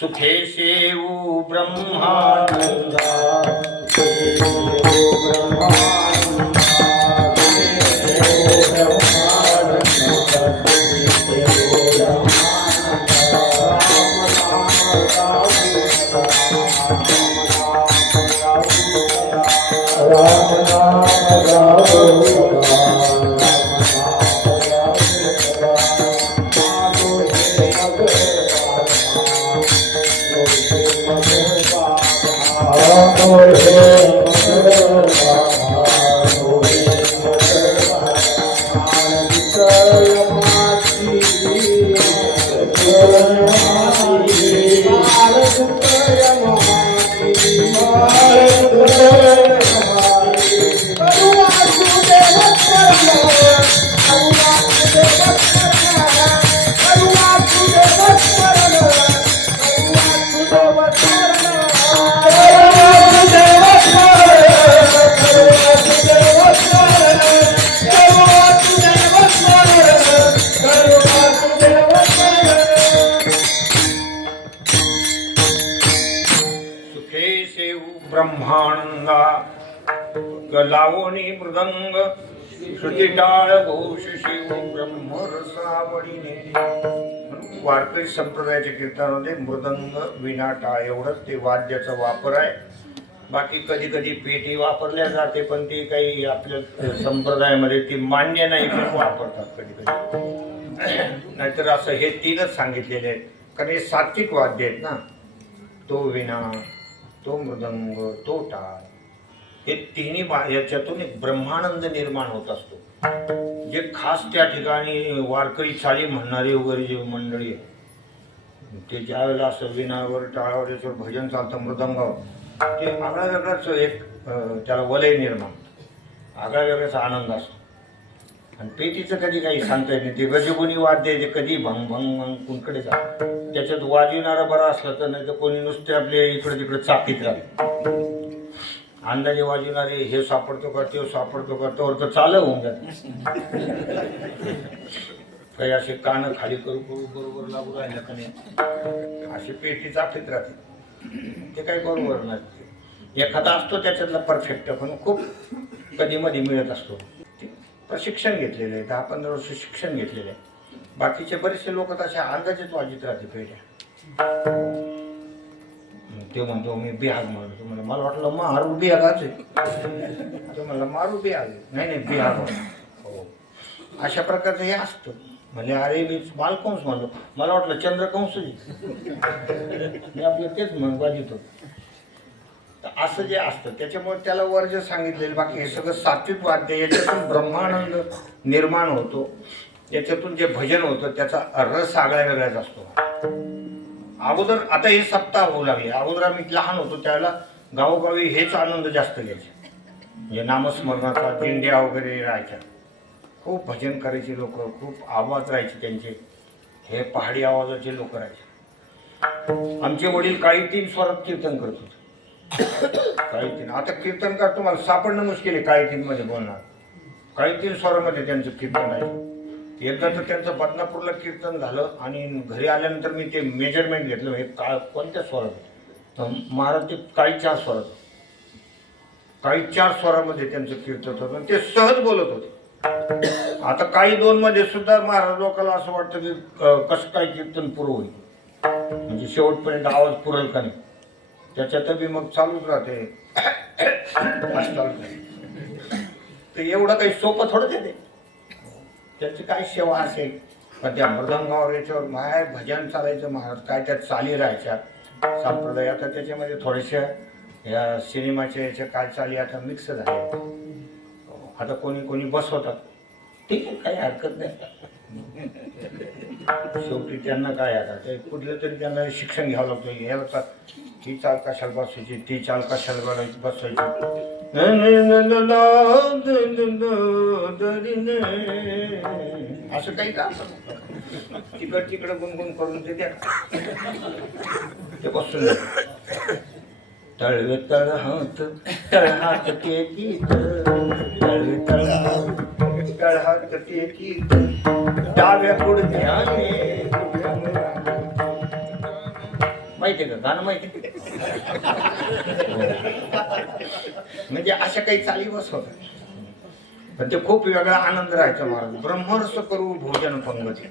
सुखे सेवू ब्रह्मानंद ब्रह्मानंदा लावणी मृदंग श्रुती टाळ घोष शिव ब्रह्मरसावळीने. वारकरी संप्रदायाच्या कीर्तनामध्ये मृदंग विना टाळ एवढंच ते वाद्याचा वापर आहे. बाकी कधी कधी पेटी वापरल्या जाते पण ती काही आपल्या संप्रदायामध्ये ती मान्य नाही पण वापरतात कधी कधी. नाहीतर असं हे तीनच सांगितलेले आहेत कारण हे सात्विक वाद्य आहेत ना. तो विणा, तो मृदंग, तो टाळ, हे तिन्ही याच्यातून एक ब्रह्मानंद निर्माण होत असतो. जे खास त्या ठिकाणी वारकरी चाली म्हणणारे वगैरे जे मंडळी आहे, ते ज्या वेळेला असं विणावर टाळावर याच्यावर भजन चालतं, मृदंगावर, ते आगळा वेगळाच एक त्याला वलय निर्माण, आगळा वेगळाच आनंद असतो. आणि पेटीचं कधी काही सांगता येत नाही. ते गजगुणी वाद्य ते कधी भंग भंग भंग कुणकडे जातं. त्याच्यात वाजविणारा बरा असला तर, नाही तर कोणी नुसते आपले इकडे तिकडे चाकीत राहते. अंदाजे वाजविणारे हे सापडतो का ते सापडतो का, तर चालू होऊन जात. काही असे कानं खाली करू करू बरोबर लागू राहिलं का नाही, अशी पेटी चाकीत राहते. ते काही बरोबर नाही. एखादा असतो त्याच्यातला परफेक्ट, पण खूप कधी मध्ये मिळत असतो. प्रशिक्षण घेतलेलं आहे, 10-15 वर्ष शिक्षण घेतलेलं आहे. बाकीचे बरेचसे लोक तशा अंदाजेच वाजित राहते पेट्या. ते म्हणतो मी बिहाग म्हणतो, म्हणजे मला वाटलं मारू बिहागाच आहे. म्हणलं मारू बिहाग, नाही नाही बिहाग हो. अशा प्रकारचं हे असतं. म्हणजे अरे मी बालकंस म्हणलो, मला वाटलं चंद्रकंस. मी आपलं तेच म्हण वाजित होतो. तर असं जे असतं त्याच्यामुळे त्याला वर्ज सांगितलेलं. बाकी हे सगळं सात्विक वाद्य, याच्यातून ब्रह्मानंद निर्माण होतो. याच्यातून जे भजन होतं त्याचा रस आगळा वेगळाच असतो. अगोदर आता हे सप्ताह होऊ लागले. अगोदर आम्ही लहान होतो त्यावेळेला गावोगावी हेच आनंद जास्त घ्यायचे. म्हणजे नामस्मरणाचा दिंड्या वगैरे राहायच्या. खूप भजन करायचे लोक, खूप आवाज राहायचे त्यांचे. हे पहाडी आवाजाचे लोक राहायचे. आमचे वडील काही 3 स्वरात कीर्तन करत होते. काही 3. आता कीर्तनकार तुम्हाला सापडणं मुश्किल आहे काही 3 मध्ये बोलणार. काही 3 स्वरामध्ये त्यांचं कीर्तन आहे. एकदा तर त्यांचं बदनापूरला कीर्तन झालं आणि घरी आल्यानंतर मी ते मेजरमेंट घेतलं, हे कोणत्या स्वरात. तर महाराज ते काही 4 स्वरात, काही 4 स्वरामध्ये त्यांचं कीर्तन होतं. ते सहज बोलत होते. आता काही 2 मध्ये सुद्धा महाराज लोकांना असं वाटतं की कसं काय कीर्तन पुरं होईल, म्हणजे शेवटपर्यंत आवाज पुरेल का नाही. त्याच्यात बी मग चालूच राहते. तर एवढं काही सोपं थोडंच येते. त्याची काय सेवा असेल. पण त्या मृदंगावर याच्यावर माय भजन चालायचं महाराज, काय त्यात चाली राहायच्या संप्रदाय. आता त्याच्यामध्ये थोड्याशा या सिनेमाच्या याच्या काय चाली आता मिक्स झाले. आता कोणी कोणी बसवतात, ठीक आहे, काही हरकत नाही. शेवटी त्यांना काय आता ते कुठलं तरी त्यांना शिक्षण घ्यावं लागतं. याला ही चाल कशाला बसवायची, ती चाल कशाला बसवायची. असं काही का तिकडं गुणगुण करून ते द्या. ते बसून तळवे तळहात तळहात टेकीत, तळवे तळहात टेकीत, डाव्या गुडघ्याने. माहिती का गाणं, माहिती? म्हणजे अशा काही चाली बसवतात. पण ते खूप वेगळा आनंद राहायचा महाराज. ब्रह्मरस करू भोजन पंगती.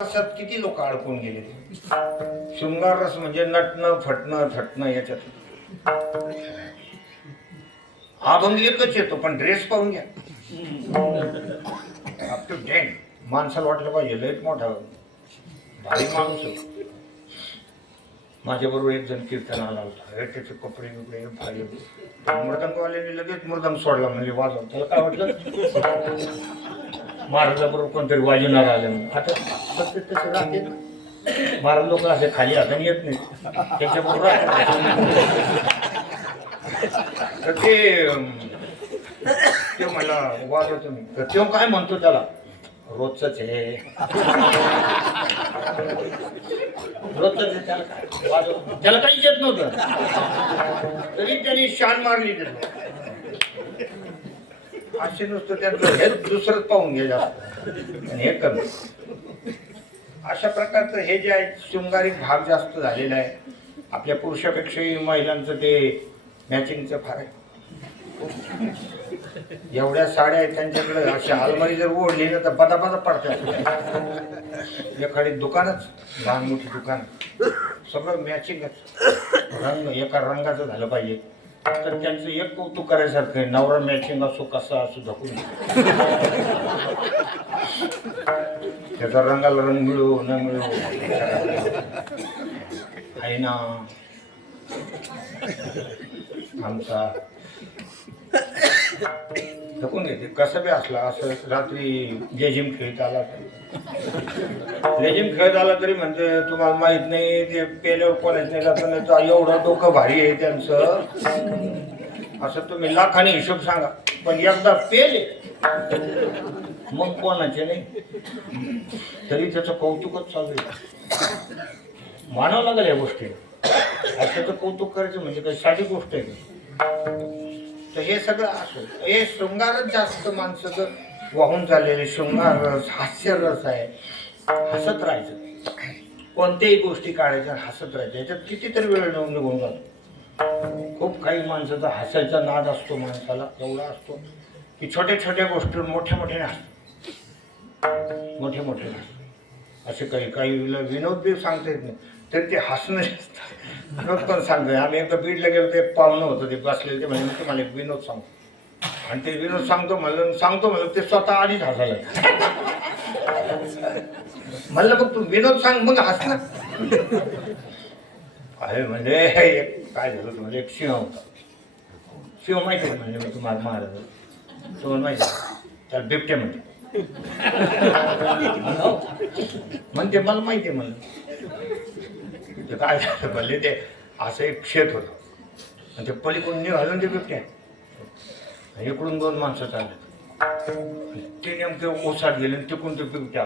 रसात किती लोक अडकून गेले. शृंगार रस म्हणजे नटणं फटणं थटणं याच्यात. अभंग एकच येतो, पण ड्रेस पाहून घ्या. Up to date. माणसाला वाटलं पाहिजे लयच मोठा भारी माणूस. माझ्या बरोबर एक जण कीर्तनाला होता. त्याचे कपडे बिपडे भारी होते. मृदंगवाल्याने लगेच मृदंग सोडला, म्हणजे वाजव. त्याला काय वाटलं महाराजाबरोबर कोणतरी वाजवणार आलं. आता तसं राहते. महाराज लोक असे खाली हाताने येत नाही त्याच्याबरोबर. तर ते मला वाजवतो मी. तर तो काय म्हणतो त्याला, रोजच आहे रोजच आहे. त्याला काय वाजव, त्याला काहीच येत नव्हतं, तरी त्यांनी शान मारली. असे नुसतं त्यांचं हे दुसरंच पाहून घे जास्त आणि हे करणं. अशा प्रकारचं हे जे आहे शृंगारिक भाग जास्त झालेला आहे. आपल्या पुरुषापेक्षाही महिलांचं ते मॅचिंगचं फार आहे. एवढ्या साड्या आहेत त्यांच्याकडे, अशी अलमारी जर ओढली ना तर बदाबदा पडतात. एखादी दुकानच, लहान मोठी दुकान, सगळं मॅचिंगच. रंग एका रंगाचं झालं पाहिजे. तर त्यांचं एक कौतुक करायसारखं आहे. नवरा मॅचिंग असो कसा असो धकून त्याचा रंगाला रंग मिळो न मिळो आहे ना आमचा थकून घेते कसं बी असला असं रात्री लेझिम खेळत आला लेझिम खेळत आला तरी म्हणजे तुम्हाला माहित नाही ते पेल्यावर कोणाच नाही जात नाही तर एवढं डोकं भारी आहे त्यांचं असं तुम्ही लाखाने हिशोब सांगा पण एकदा पेले मग कोणाचे नाही तरी त्याचं कौतुकच चालू आहे मानावं लागेल या गोष्टी असं तर कौतुक करायचं म्हणजे काही साधी गोष्ट आहे तर हे सगळं असो हे शृंगारच जास्त माणसं वाहून चाललेले शृंगार रस हास्य रस आहे हसत राहायचं कोणत्याही गोष्टी काढायच्या हसत राहायच्या याच्यात कितीतरी वेळ निघून जातो खूप काही माणसाचा हसायचा नाद असतो माणसाला एवढा असतो की छोट्या छोट्या गोष्टीवर मोठ्या मोठ्याने हसतो मोठे मोठे हसतो असे काही विनोद बी सांगता येत नाही तरी ते हसणं विनोद पण सांगतोय आम्ही एकदा बीडला गेलो ते पाहुणं होतं ते बसलेलं ते म्हणजे तुम्हाला एक विनोद सांगतो आणि ते विनोद सांगतो म्हणलं ते स्वतः आधीच हसायला म्हणलं मग तू विनोद सांग मग हस ना अरे म्हणजे एक काय झालं होतं म्हणजे एक सिंह होता सिंह माहिती आहे म्हणजे मी तुम्हाला महाराज तुम्हाला माहिती आहे त्याला बिबटे म्हणते म्हणते मला माहिती आहे म्हणलं ते काय झालं म्हणले ते असं एक शेत होतं आणि ते पलीकडून निघालं ते बिबट्या इकडून दोन माणसं चालले ते नेमके ओसाड गेले तिकडून ते बिबट्या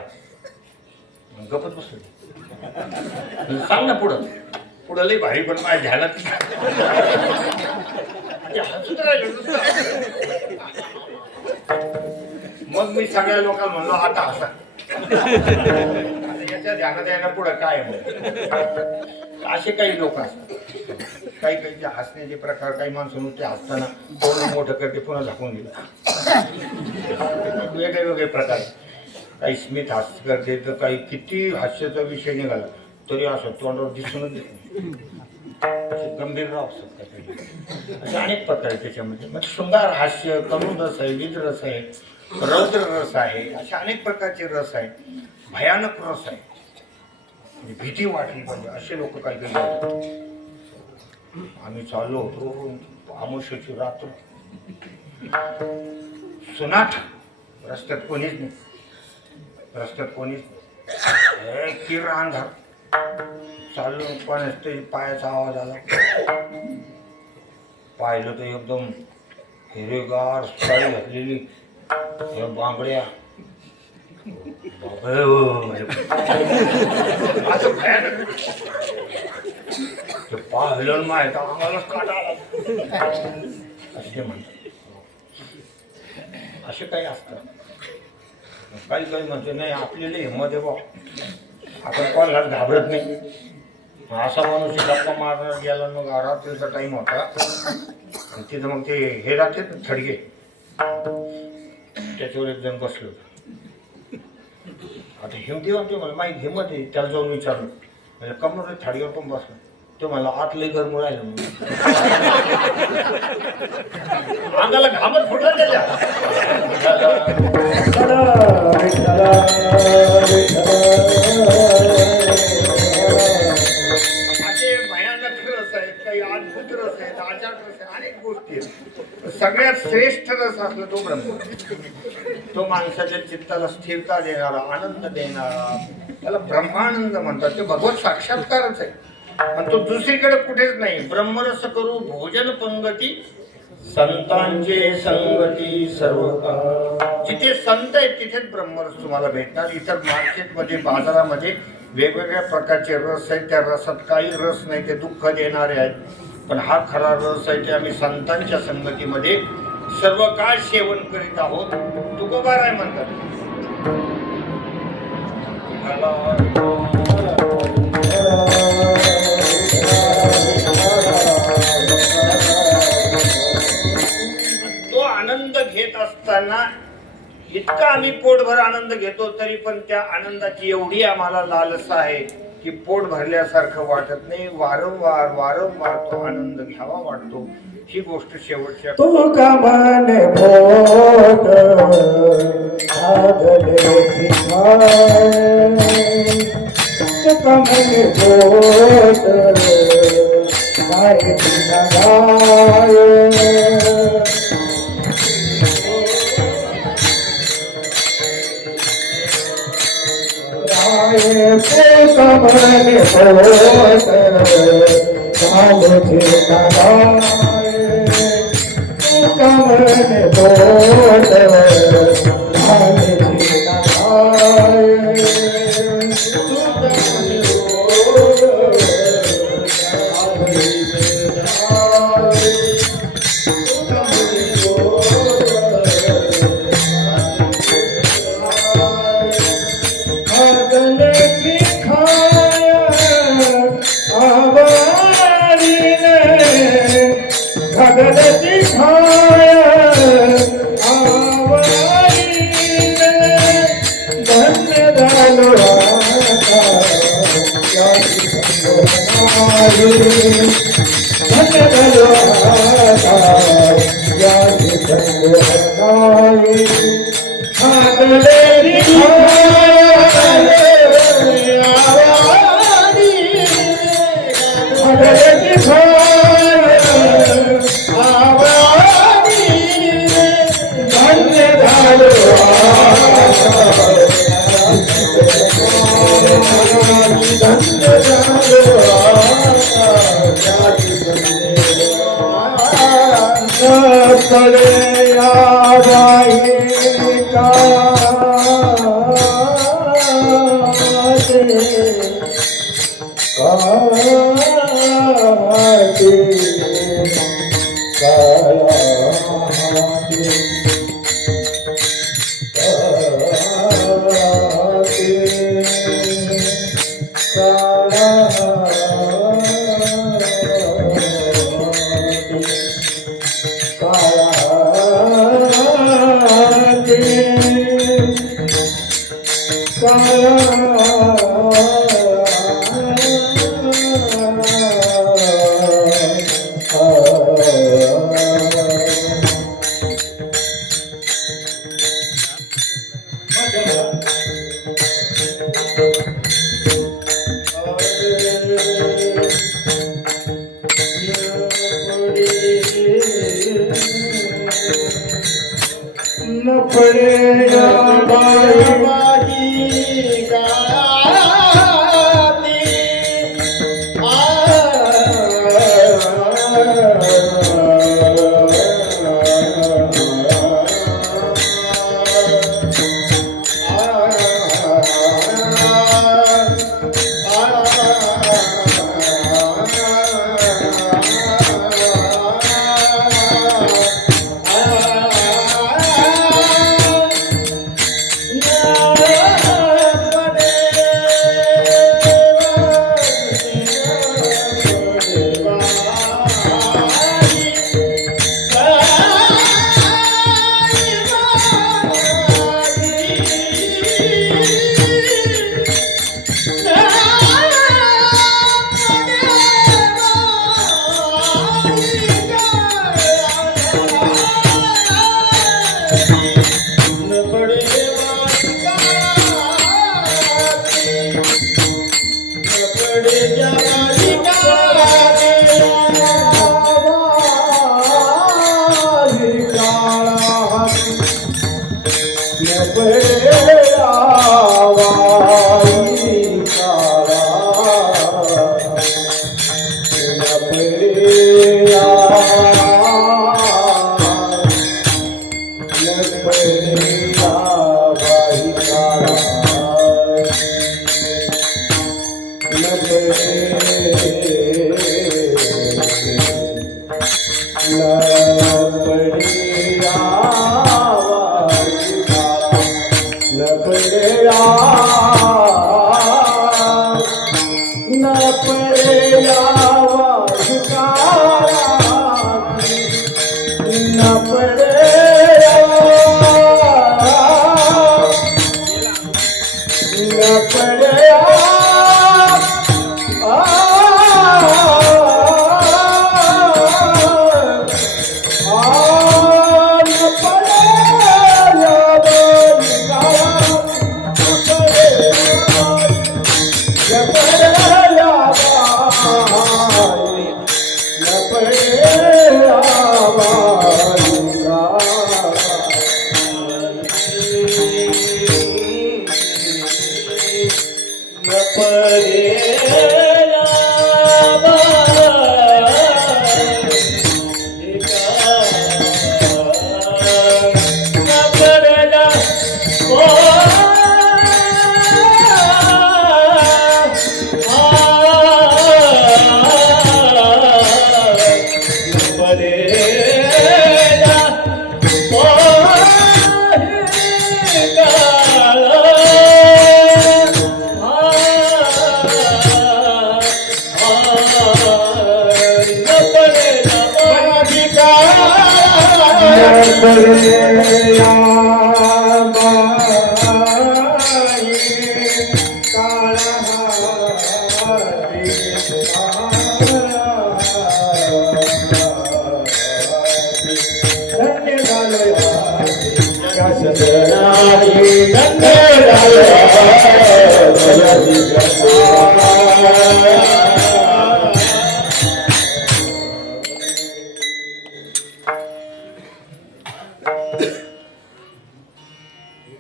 गपत बसले सांग ना पुढं लई भारी पण माझ्या झाला मग मी सगळ्या लोकांना म्हणलो आता हसा याच्या ध्यानात यायला पुढं काय मग असे काही लोक असतात काही हसण्याचे प्रकार काही माणसं नुसते हसताना थोडं मोठं करते पुन्हा झाकून दिलं वेगळे प्रकार काही स्मित हास्य करते तर काही किती हास्याचा विषय निघाला तरी असं तोंडावर दिसूनच देत गंभीर राव असतात काही असे अनेक प्रकार आहेत त्याच्यामध्ये म्हणजे शृंगार हास्य करुण रस आहे विध रस आहे रौद्र रस आहे असे अनेक प्रकारचे रस आहे भयानक रस आहे भीती वाटली पाहिजे असे लोक काही आम्ही चाललो होतो आमुष्याची रात्र सुनाट रस्त्यात कोणीच नाही किर अंधार चाललो पण पायाचा आवाज आला पाहिलं तर एकदम हिरवेगार साडी घातलेली बांगड्या असं भयानक पाहिलं माहित आम्हालाच काटा आला असे म्हणतात असे काही असतात काही म्हणते नाही आपल्याला हिंमत आहे बा आपण कोणालाच घाबरत नाही असा माणूस गप्पा मारणार गेला मग रात्रीचा टाइम होता तिथं मग ते हे राहते थडगे त्याच्यावर एक जण बसलो होतं आता हिमती म्हणते मला माहीत हिंमत आहे त्याला जाऊन विचारलं म्हणजे कमर थाळीवर पण बसलं तो मला आतलंही गरम राहिलं अंगाला घामच फुटला त्याच्या असे भयानक रस आहेत काही अद्भुत रस आहेत आचार रस आहेत अनेक गोष्टी आहेत सगळ्यात श्रेष्ठ रस असला तो ब्रह्म तो माणसाच्या चित्ताला स्थिरता देणारा आनंद देणारा त्याला ब्रह्मानंद म्हणतात ते भगवत साक्षात्कारच आहे आणि तो दुसरीकडे कुठेच नाही ब्रह्मरस करू भोजन पंगती संतांचे संगती सर्व जिथे संत आहेत तिथेच ब्रह्मरस तुम्हाला भेटणार इतर मार्केटमध्ये बाजारामध्ये वेगवेगळ्या प्रकारचे रस आहेत त्या रसात काही रस नाही ते दुःख देणारे आहेत पण हा खरा रस आहे ते आम्ही संतांच्या संगतीमध्ये सर्व काळ सेवन करीत आहोत तुकोबाराय म्हणतात तो आनंद घेत असताना इतका आम्ही पोटभर आनंद घेतो तरी पण त्या आनंदाची एवढी आम्हाला लालसा आहे की पोट भरल्यासारखं वाटत नाही वारंवार तो आनंद घ्यावा वाटतो ही गोष्ट शेवटच्या तू का माने पोट भागले कमल पोट गाय गाय कमल पोट गाय कमल पोट भगवती खाय धन्य धन्य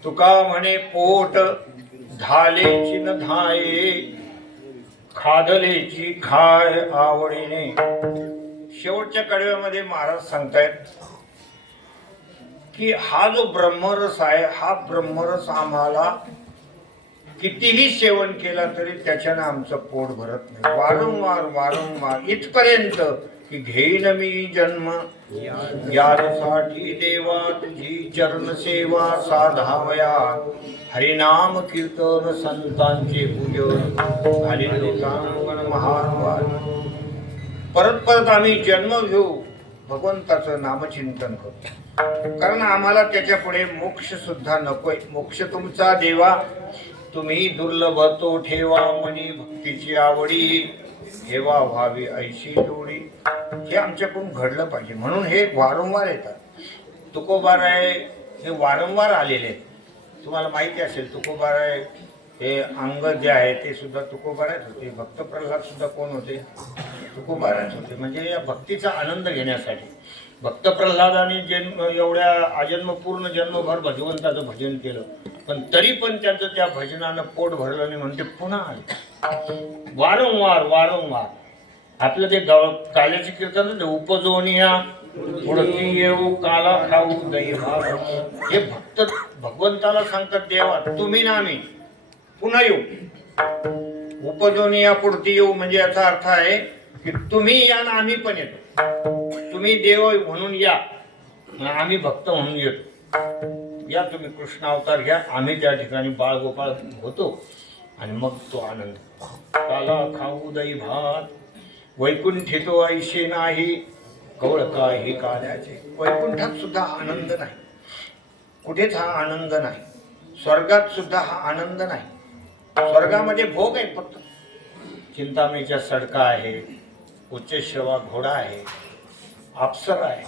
तुका म्हणे पोट धालेची न धाये, खादलेची खाय आवडीने. शेवटच्या कडव्यामध्ये महाराज सांगतायत की हा जो ब्रह्मरस आहे, हा ब्रह्मरस आम्हाला कितीही सेवन केला तरी त्याच्यानं आमचं पोट भरत नाही. वारंवार वारंवार इथपर्यंत की घेईन मी जन्म यासाठी देवा, तुझी चरण सेवा साधावया. हरिनाम कीर्तन संतांचे पूजन झाले लोकांगण महानवाद. परत परत आम्ही जन्म घेऊ, भगवंताचं नामचिंतन करू, कारण आम्हाला त्याच्या पुढे मोक्ष सुद्धा नकोय. मोक्ष तुमचा देवा, तुम्ही दुर्लभ तो ठेवा. मनी भक्तीची आवडी हेवा व्हावी ऐशी जोडी. हे आमच्याकडून घडलं पाहिजे, म्हणून हे वारंवार येतात. तुकोबाराय हे वारंवार आलेले आहेत. तुम्हाला माहिती असेल तुकोबाराय हे अंग जे आहे ते सुद्धा तुकोबारायच होते. भक्त प्रल्हाद सुद्धा कोण होते? तुकोबारायच होते. म्हणजे या भक्तीचा आनंद घेण्यासाठी भक्त प्रल्हादाने जन्म एवढ्या आजन्म पूर्ण जन्मभर भगवंताचं भजन केलं, पण तरी पण त्यांचं त्या भजनानं पोट भरलं नाही, म्हणते पुन्हा आले. वारंवार वारंवार आपलं ते काल्याचे कीर्तन उपजोनिया पुढती येऊ काला खाऊ दही भाग. हे भक्त भगवंताला सांगतात, देवा तुम्ही ना आम्ही पुन्हा येऊ. उपजोनिया पुढती येऊ म्हणजे याचा अर्थ आहे की तुम्ही या ना आम्ही पण येतो. तुम्ही देव म्हणून या, आम्ही भक्त म्हणून येतो. या तुम्ही कृष्ण अवतार घ्या, आम्ही त्या ठिकाणी बाळगोपाळ होतो आणि मग तो आनंद. काला खाऊ दही भात वैकुंठितो ऐशे नाही, कवळ काही काल्याचे. वैकुंठात सुद्धा आनंद नाही, कुठेच हा आनंद नाही. स्वर्गात सुद्धा हा आनंद नाही. स्वर्गामध्ये भोग आहे फक्त. चिंतामणीच्या सडका आहे, उच्चश्रवा घोडा आहे, अप्सरा आहे,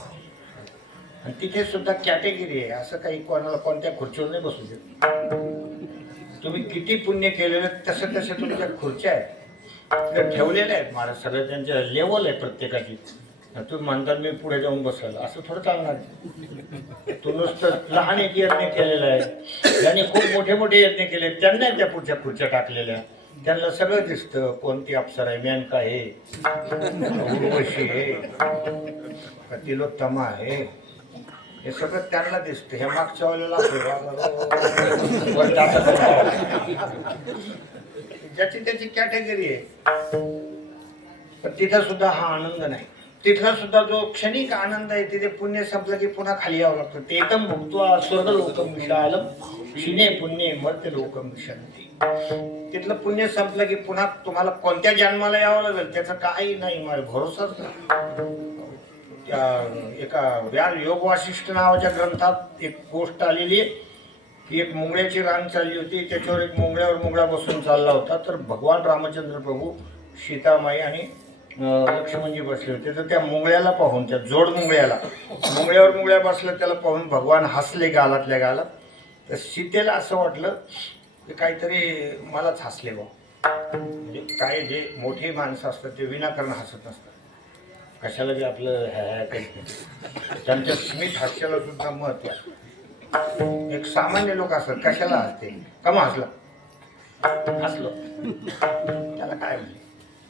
आणि तिथे सुद्धा कॅटेगरी आहे. असं काही कोणाला कोणत्या खुर्चीवर नाही बसू देत. तुम्ही किती पुण्य केलेलं तसं तसं तुमच्या खुर्च्या आहेत ठेवलेल्या आहेत. महाराज सगळं त्यांच्या लेवल आहे प्रत्येकाची. तुम्ही म्हणतात मी पुढे जाऊन बसल, असं थोडं चालणार. तू नुसतं लहान एक यज्ञ केलेला आहे, त्यांनी खूप मोठे मोठे यज्ञ केले, त्यांना त्या पुढच्या खुर्च्या टाकलेल्या. त्यांना सगळं दिसतं, कोणती अप्सरा आहे, मेनका आहे, उर्वशी आहे, तिलोत्तमा आहे, हे सगळं त्यांना दिसतं. हे मागच्या वेळेला ज्याची त्याची कॅटेगरी आहे. पण तिथं सुद्धा हा आनंद नाही. तिथला सुद्धा जो क्षणिक आनंद आहे तिथे पुण्य संपलं की पुन्हा खाली यावं लागतं. ते एकदम भुक्त्वा स्वर्ग लोकम विशालम शिने पुण्य मर्त्य लोकम विशंती. तिथलं पुण्य संपलं की पुन्हा तुम्हाला कोणत्या जन्माला यावं लागेल त्याचा काही नाही, मला भरोसाच नाही. त्या एका योग वासिष्ठ नावाच्या ग्रंथात एक गोष्ट आलेली आहे की एक मुंगळ्याची रांग चालली होती. त्याच्यावर एक मुंगळ्यावर मुंगळा बसून चालला होता. तर भगवान रामचंद्र प्रभू, सीतामाई आणि लक्ष्मणजी बसले होते. तर त्या मुंगळ्याला पाहून, त्या जोड मुंगळ्यावर मुंगळ्या बसल्या, त्याला पाहून भगवान हसले गालातल्या गालात. तर सीतेला असं वाटलं की काहीतरी मलाच हसले बा. म्हणजे काय जे मोठी माणसं असतात ते विनाकारण हसत नसतात. कशाला बी आपलं ह्या करीत नाही. त्यांच्या स्मित हास्याला सुद्धा महत्व आहे. एक सामान्य लोक असतात, कशाला हसते, कमा हसला, हसलो, त्याला काय म्हणजे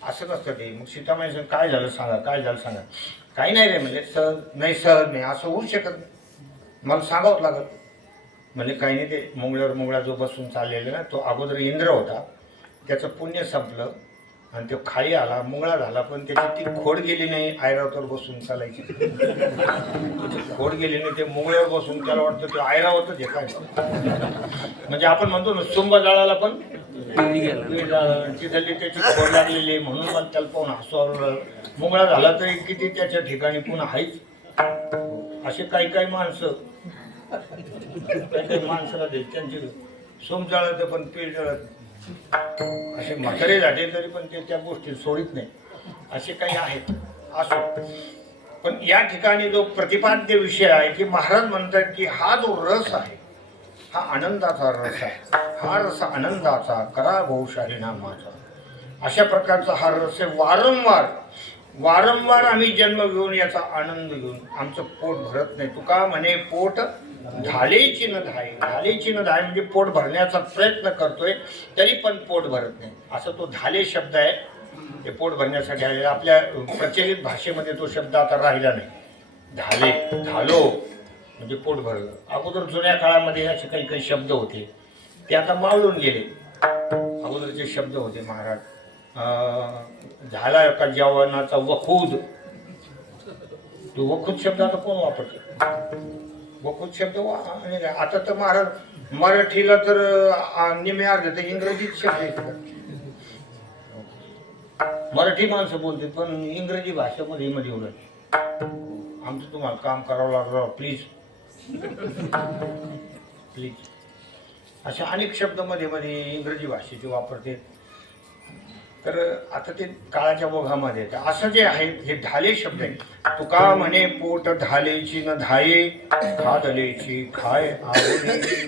असं नसतं ते. मग सीतामाई काय झालं सांगा, काय झालं सांगा, काही नाही रे म्हणजे सहज नाही, सहज नाही, असं होऊ शकत नाही, मला सांगावं लागत. म्हणजे काही नाही, ते मुंगळा जो बसून चाललेला ना, तो अगोदर इंद्र होता, त्याचं पुण्य संपलं आणि तो खाली आला, मुंगळा झाला, पण त्याची ती खोड गेली नाही ऐरावतावर बसून चालायची. खोड गेली नाही, ते मुंगळ्यावर बसून त्याला वाटतं ते ऐरावतच आहे काय. म्हणजे आपण म्हणतो ना, सुंब जाळाला पण तिथली त्याची खोड लागलेली आहे, म्हणून मला त्याला पाहून हसू. मुंगळा झाला तरी किती त्याच्या ठिकाणी पुन्हा आहेच. असे काही काही माणसं, काही काही माणसाला दे त्यांची सोम जाळत पण पीठ जळत, असे म्हातारे झाले तरी पण ते त्या गोष्टी सोडित नाही, असे काही आहेत. असो, पण या ठिकाणी जो प्रतिपाद्य विषय आहे की महाराज म्हणतात की हा जो रस आहे हा आनंदाचा रस आहे, हा रस आनंदाचा, करा बहुशाही नामाचा, अशा प्रकारचा हा रस आहे. वारंवार वारंवार आम्ही जन्म घेऊन याचा आनंद घेऊन आमचं पोट भरत नाही. तुका म्हणे पोट धालेची न धाय, धालेची न धाय म्हणजे पोट भरण्याचा प्रयत्न करतोय तरी पण पोट भरत नाही, असं तो धाले शब्द आहे. ते पोट भरण्यासाठी आहे. आपल्या प्रचलित भाषेमध्ये तो शब्द आता राहिला नाही. धाले, धालो म्हणजे पोट भरलं. अगोदर जुन्या काळामध्ये असे काही काही शब्द होते, ते आता मावळून गेले. अगोदरचे शब्द होते महाराज, झाला का जेवणाचा वखूद, तो वखूद शब्द आता कोण वापरतो? वखूद शब्द आता तर महाराज मराठीला तर निम्मे अर्धे तर इंग्रजीत शब्द येतात. मराठी माणसं बोलते पण इंग्रजी भाषेमध्ये मध्ये एवढं आमचं तुम्हाला काम करावं लागलं, प्लीज प्लीज, अशा अनेक शब्द मध्ये मध्ये इंग्रजी भाषेचे वापरते. तर आता ते काळाच्या ओघामध्ये येतं. असं जे आहे हे धाले शब्द आहे. तुका म्हणे पोट धालेची न धाये, खादलेची खाय आवडी.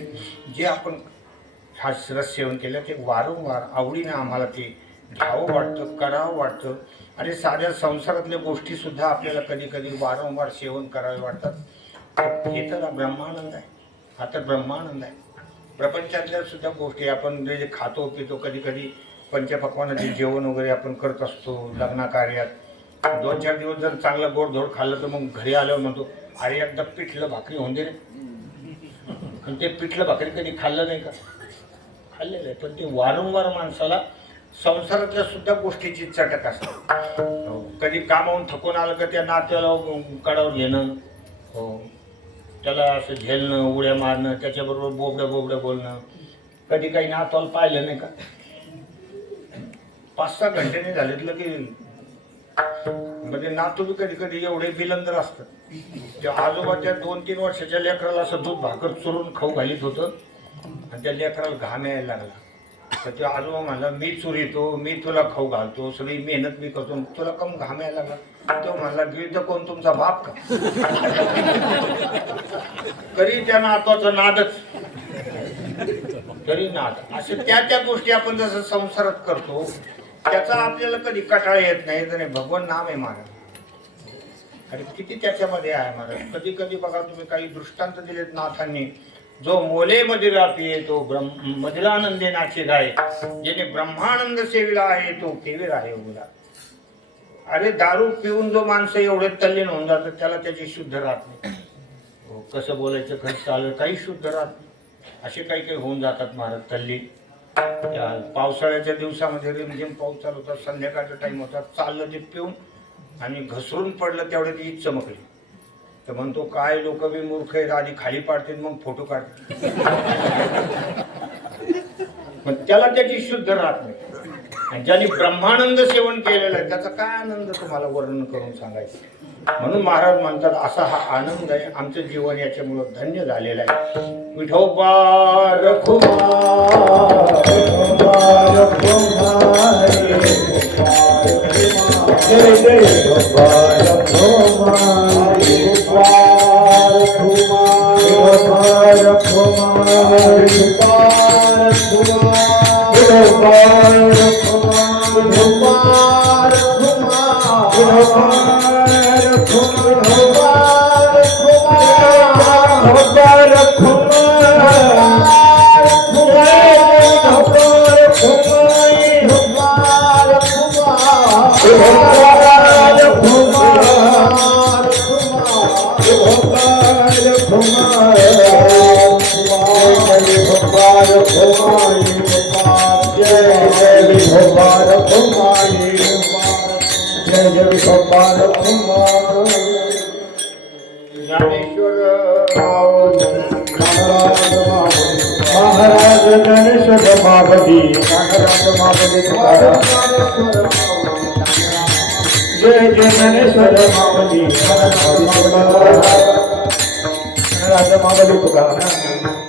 जे आपण हा रस सेवन केलं ते वारंवार आवडीनं आम्हाला ते घ्यावं वाटतं, करावं वाटतं. आणि साध्या संसारातल्या गोष्टी सुद्धा आपल्याला कधी कधी वारंवार सेवन करावे वाटतात. हे तर ब्रह्मानंद आहे, हा तर ब्रह्मानंद आहे. प्रपंचातल्या सुद्धा गोष्टी आपण जे खातो पितो, कधी कधी पंचपक्वानाचे जेवण वगैरे आपण करत असतो लग्न कार्यात. 2-4 दिवस जर चांगलं गोडधोड खाल्लं तर मग घरी आल्यावर म्हणतो अरे एकदा पिठलं भाकरी होऊन दे रे. आणि ते पिठलं भाकरी कधी खाल्लं नाही का? खाल्लेलं आहे, पण ते वारंवार माणसाला संसारातल्या सुद्धा गोष्टीची चटक असते. कधी कामावून थकून आलं का त्या नात्याला कडावर घेणं, हो त्याला असं झेलणं, उड्या मारणं, त्याच्याबरोबर बोबडं बोलणं. कधी काही नातवाला पाहिलं नाही का? 5-6 घंटे झाले की म्हणजे नातू बी कधी कधी एवढे बिलंदर असतात. त्या आजोबाच्या 2-3 वर्षाच्या लेकराला असं दूध भाकर चुरून खाऊ घालीत होतं आणि त्या लेकराला घाम यायला लागला. तर ते आजोबा म्हणला मी चुरीतो, मी तुला खाऊ घालतो, सगळी मेहनत मी करतो, तुला कम घाम यायला लागला. तो म्हणला गिळतं कोण, तुमचा बाप का? तरी त्या नातवाचा नादच, तरी नाद. असे त्या गोष्टी आपण जसं संसारात करतो त्याचा आपल्याला कधी कटाळा येत नाही. तर भगवान नाम आहे महाराज, अरे किती त्याच्यामध्ये आहे महाराज. कधी कधी बघा तुम्ही काही दृष्टांत दिलेत नाथांनी. जो मोले मदिरा पिये तो मदिरानंदे नाचे गाय, ज्याने ब्रह्मानंद सेविला आहे तो केवीर आहे उघडा. अरे दारू पिऊन जो माणसं एवढे तल्लीन होऊन जातात त्याला त्याची शुद्ध राहत नाही. कसं बोलायचं, कसं चाललं, काही शुद्ध राहत नाही. असे काही काही होऊन जातात महाराज तल्लीन. पावसाळ्याच्या दिवसामध्ये रिमझिम पाऊस चालू होता, संध्याकाळचा टाइम होता, चाललं ते पिऊन आणि घसरून पडलं तेवढ्यात हीच चमकली. तर म्हणतो काय लोक बी मूर्ख आहेत, आधी खाली पाडतील मग फोटो काढतील. पण त्याला त्याची शुद्ध राहत नाही. आणि ज्यांनी ब्रह्मानंद सेवन केलेला आहे त्याचा काय आनंद तुम्हाला वर्णन करून सांगायचं. म्हणून महाराज म्हणतात असा हा आनंद आहे. आमचं जीवन याच्यामुळं धन्य झालेलं आहे. विठोबा रखुमार जय जय विठोबा रखुमार, विठोबा रखुमार, ज्ञानेश्वर महाराज ज्ञानेश्वर मावली महाराज मावली जय जय ज्ञानेश्वर मावली महाराज मावली तुकाराम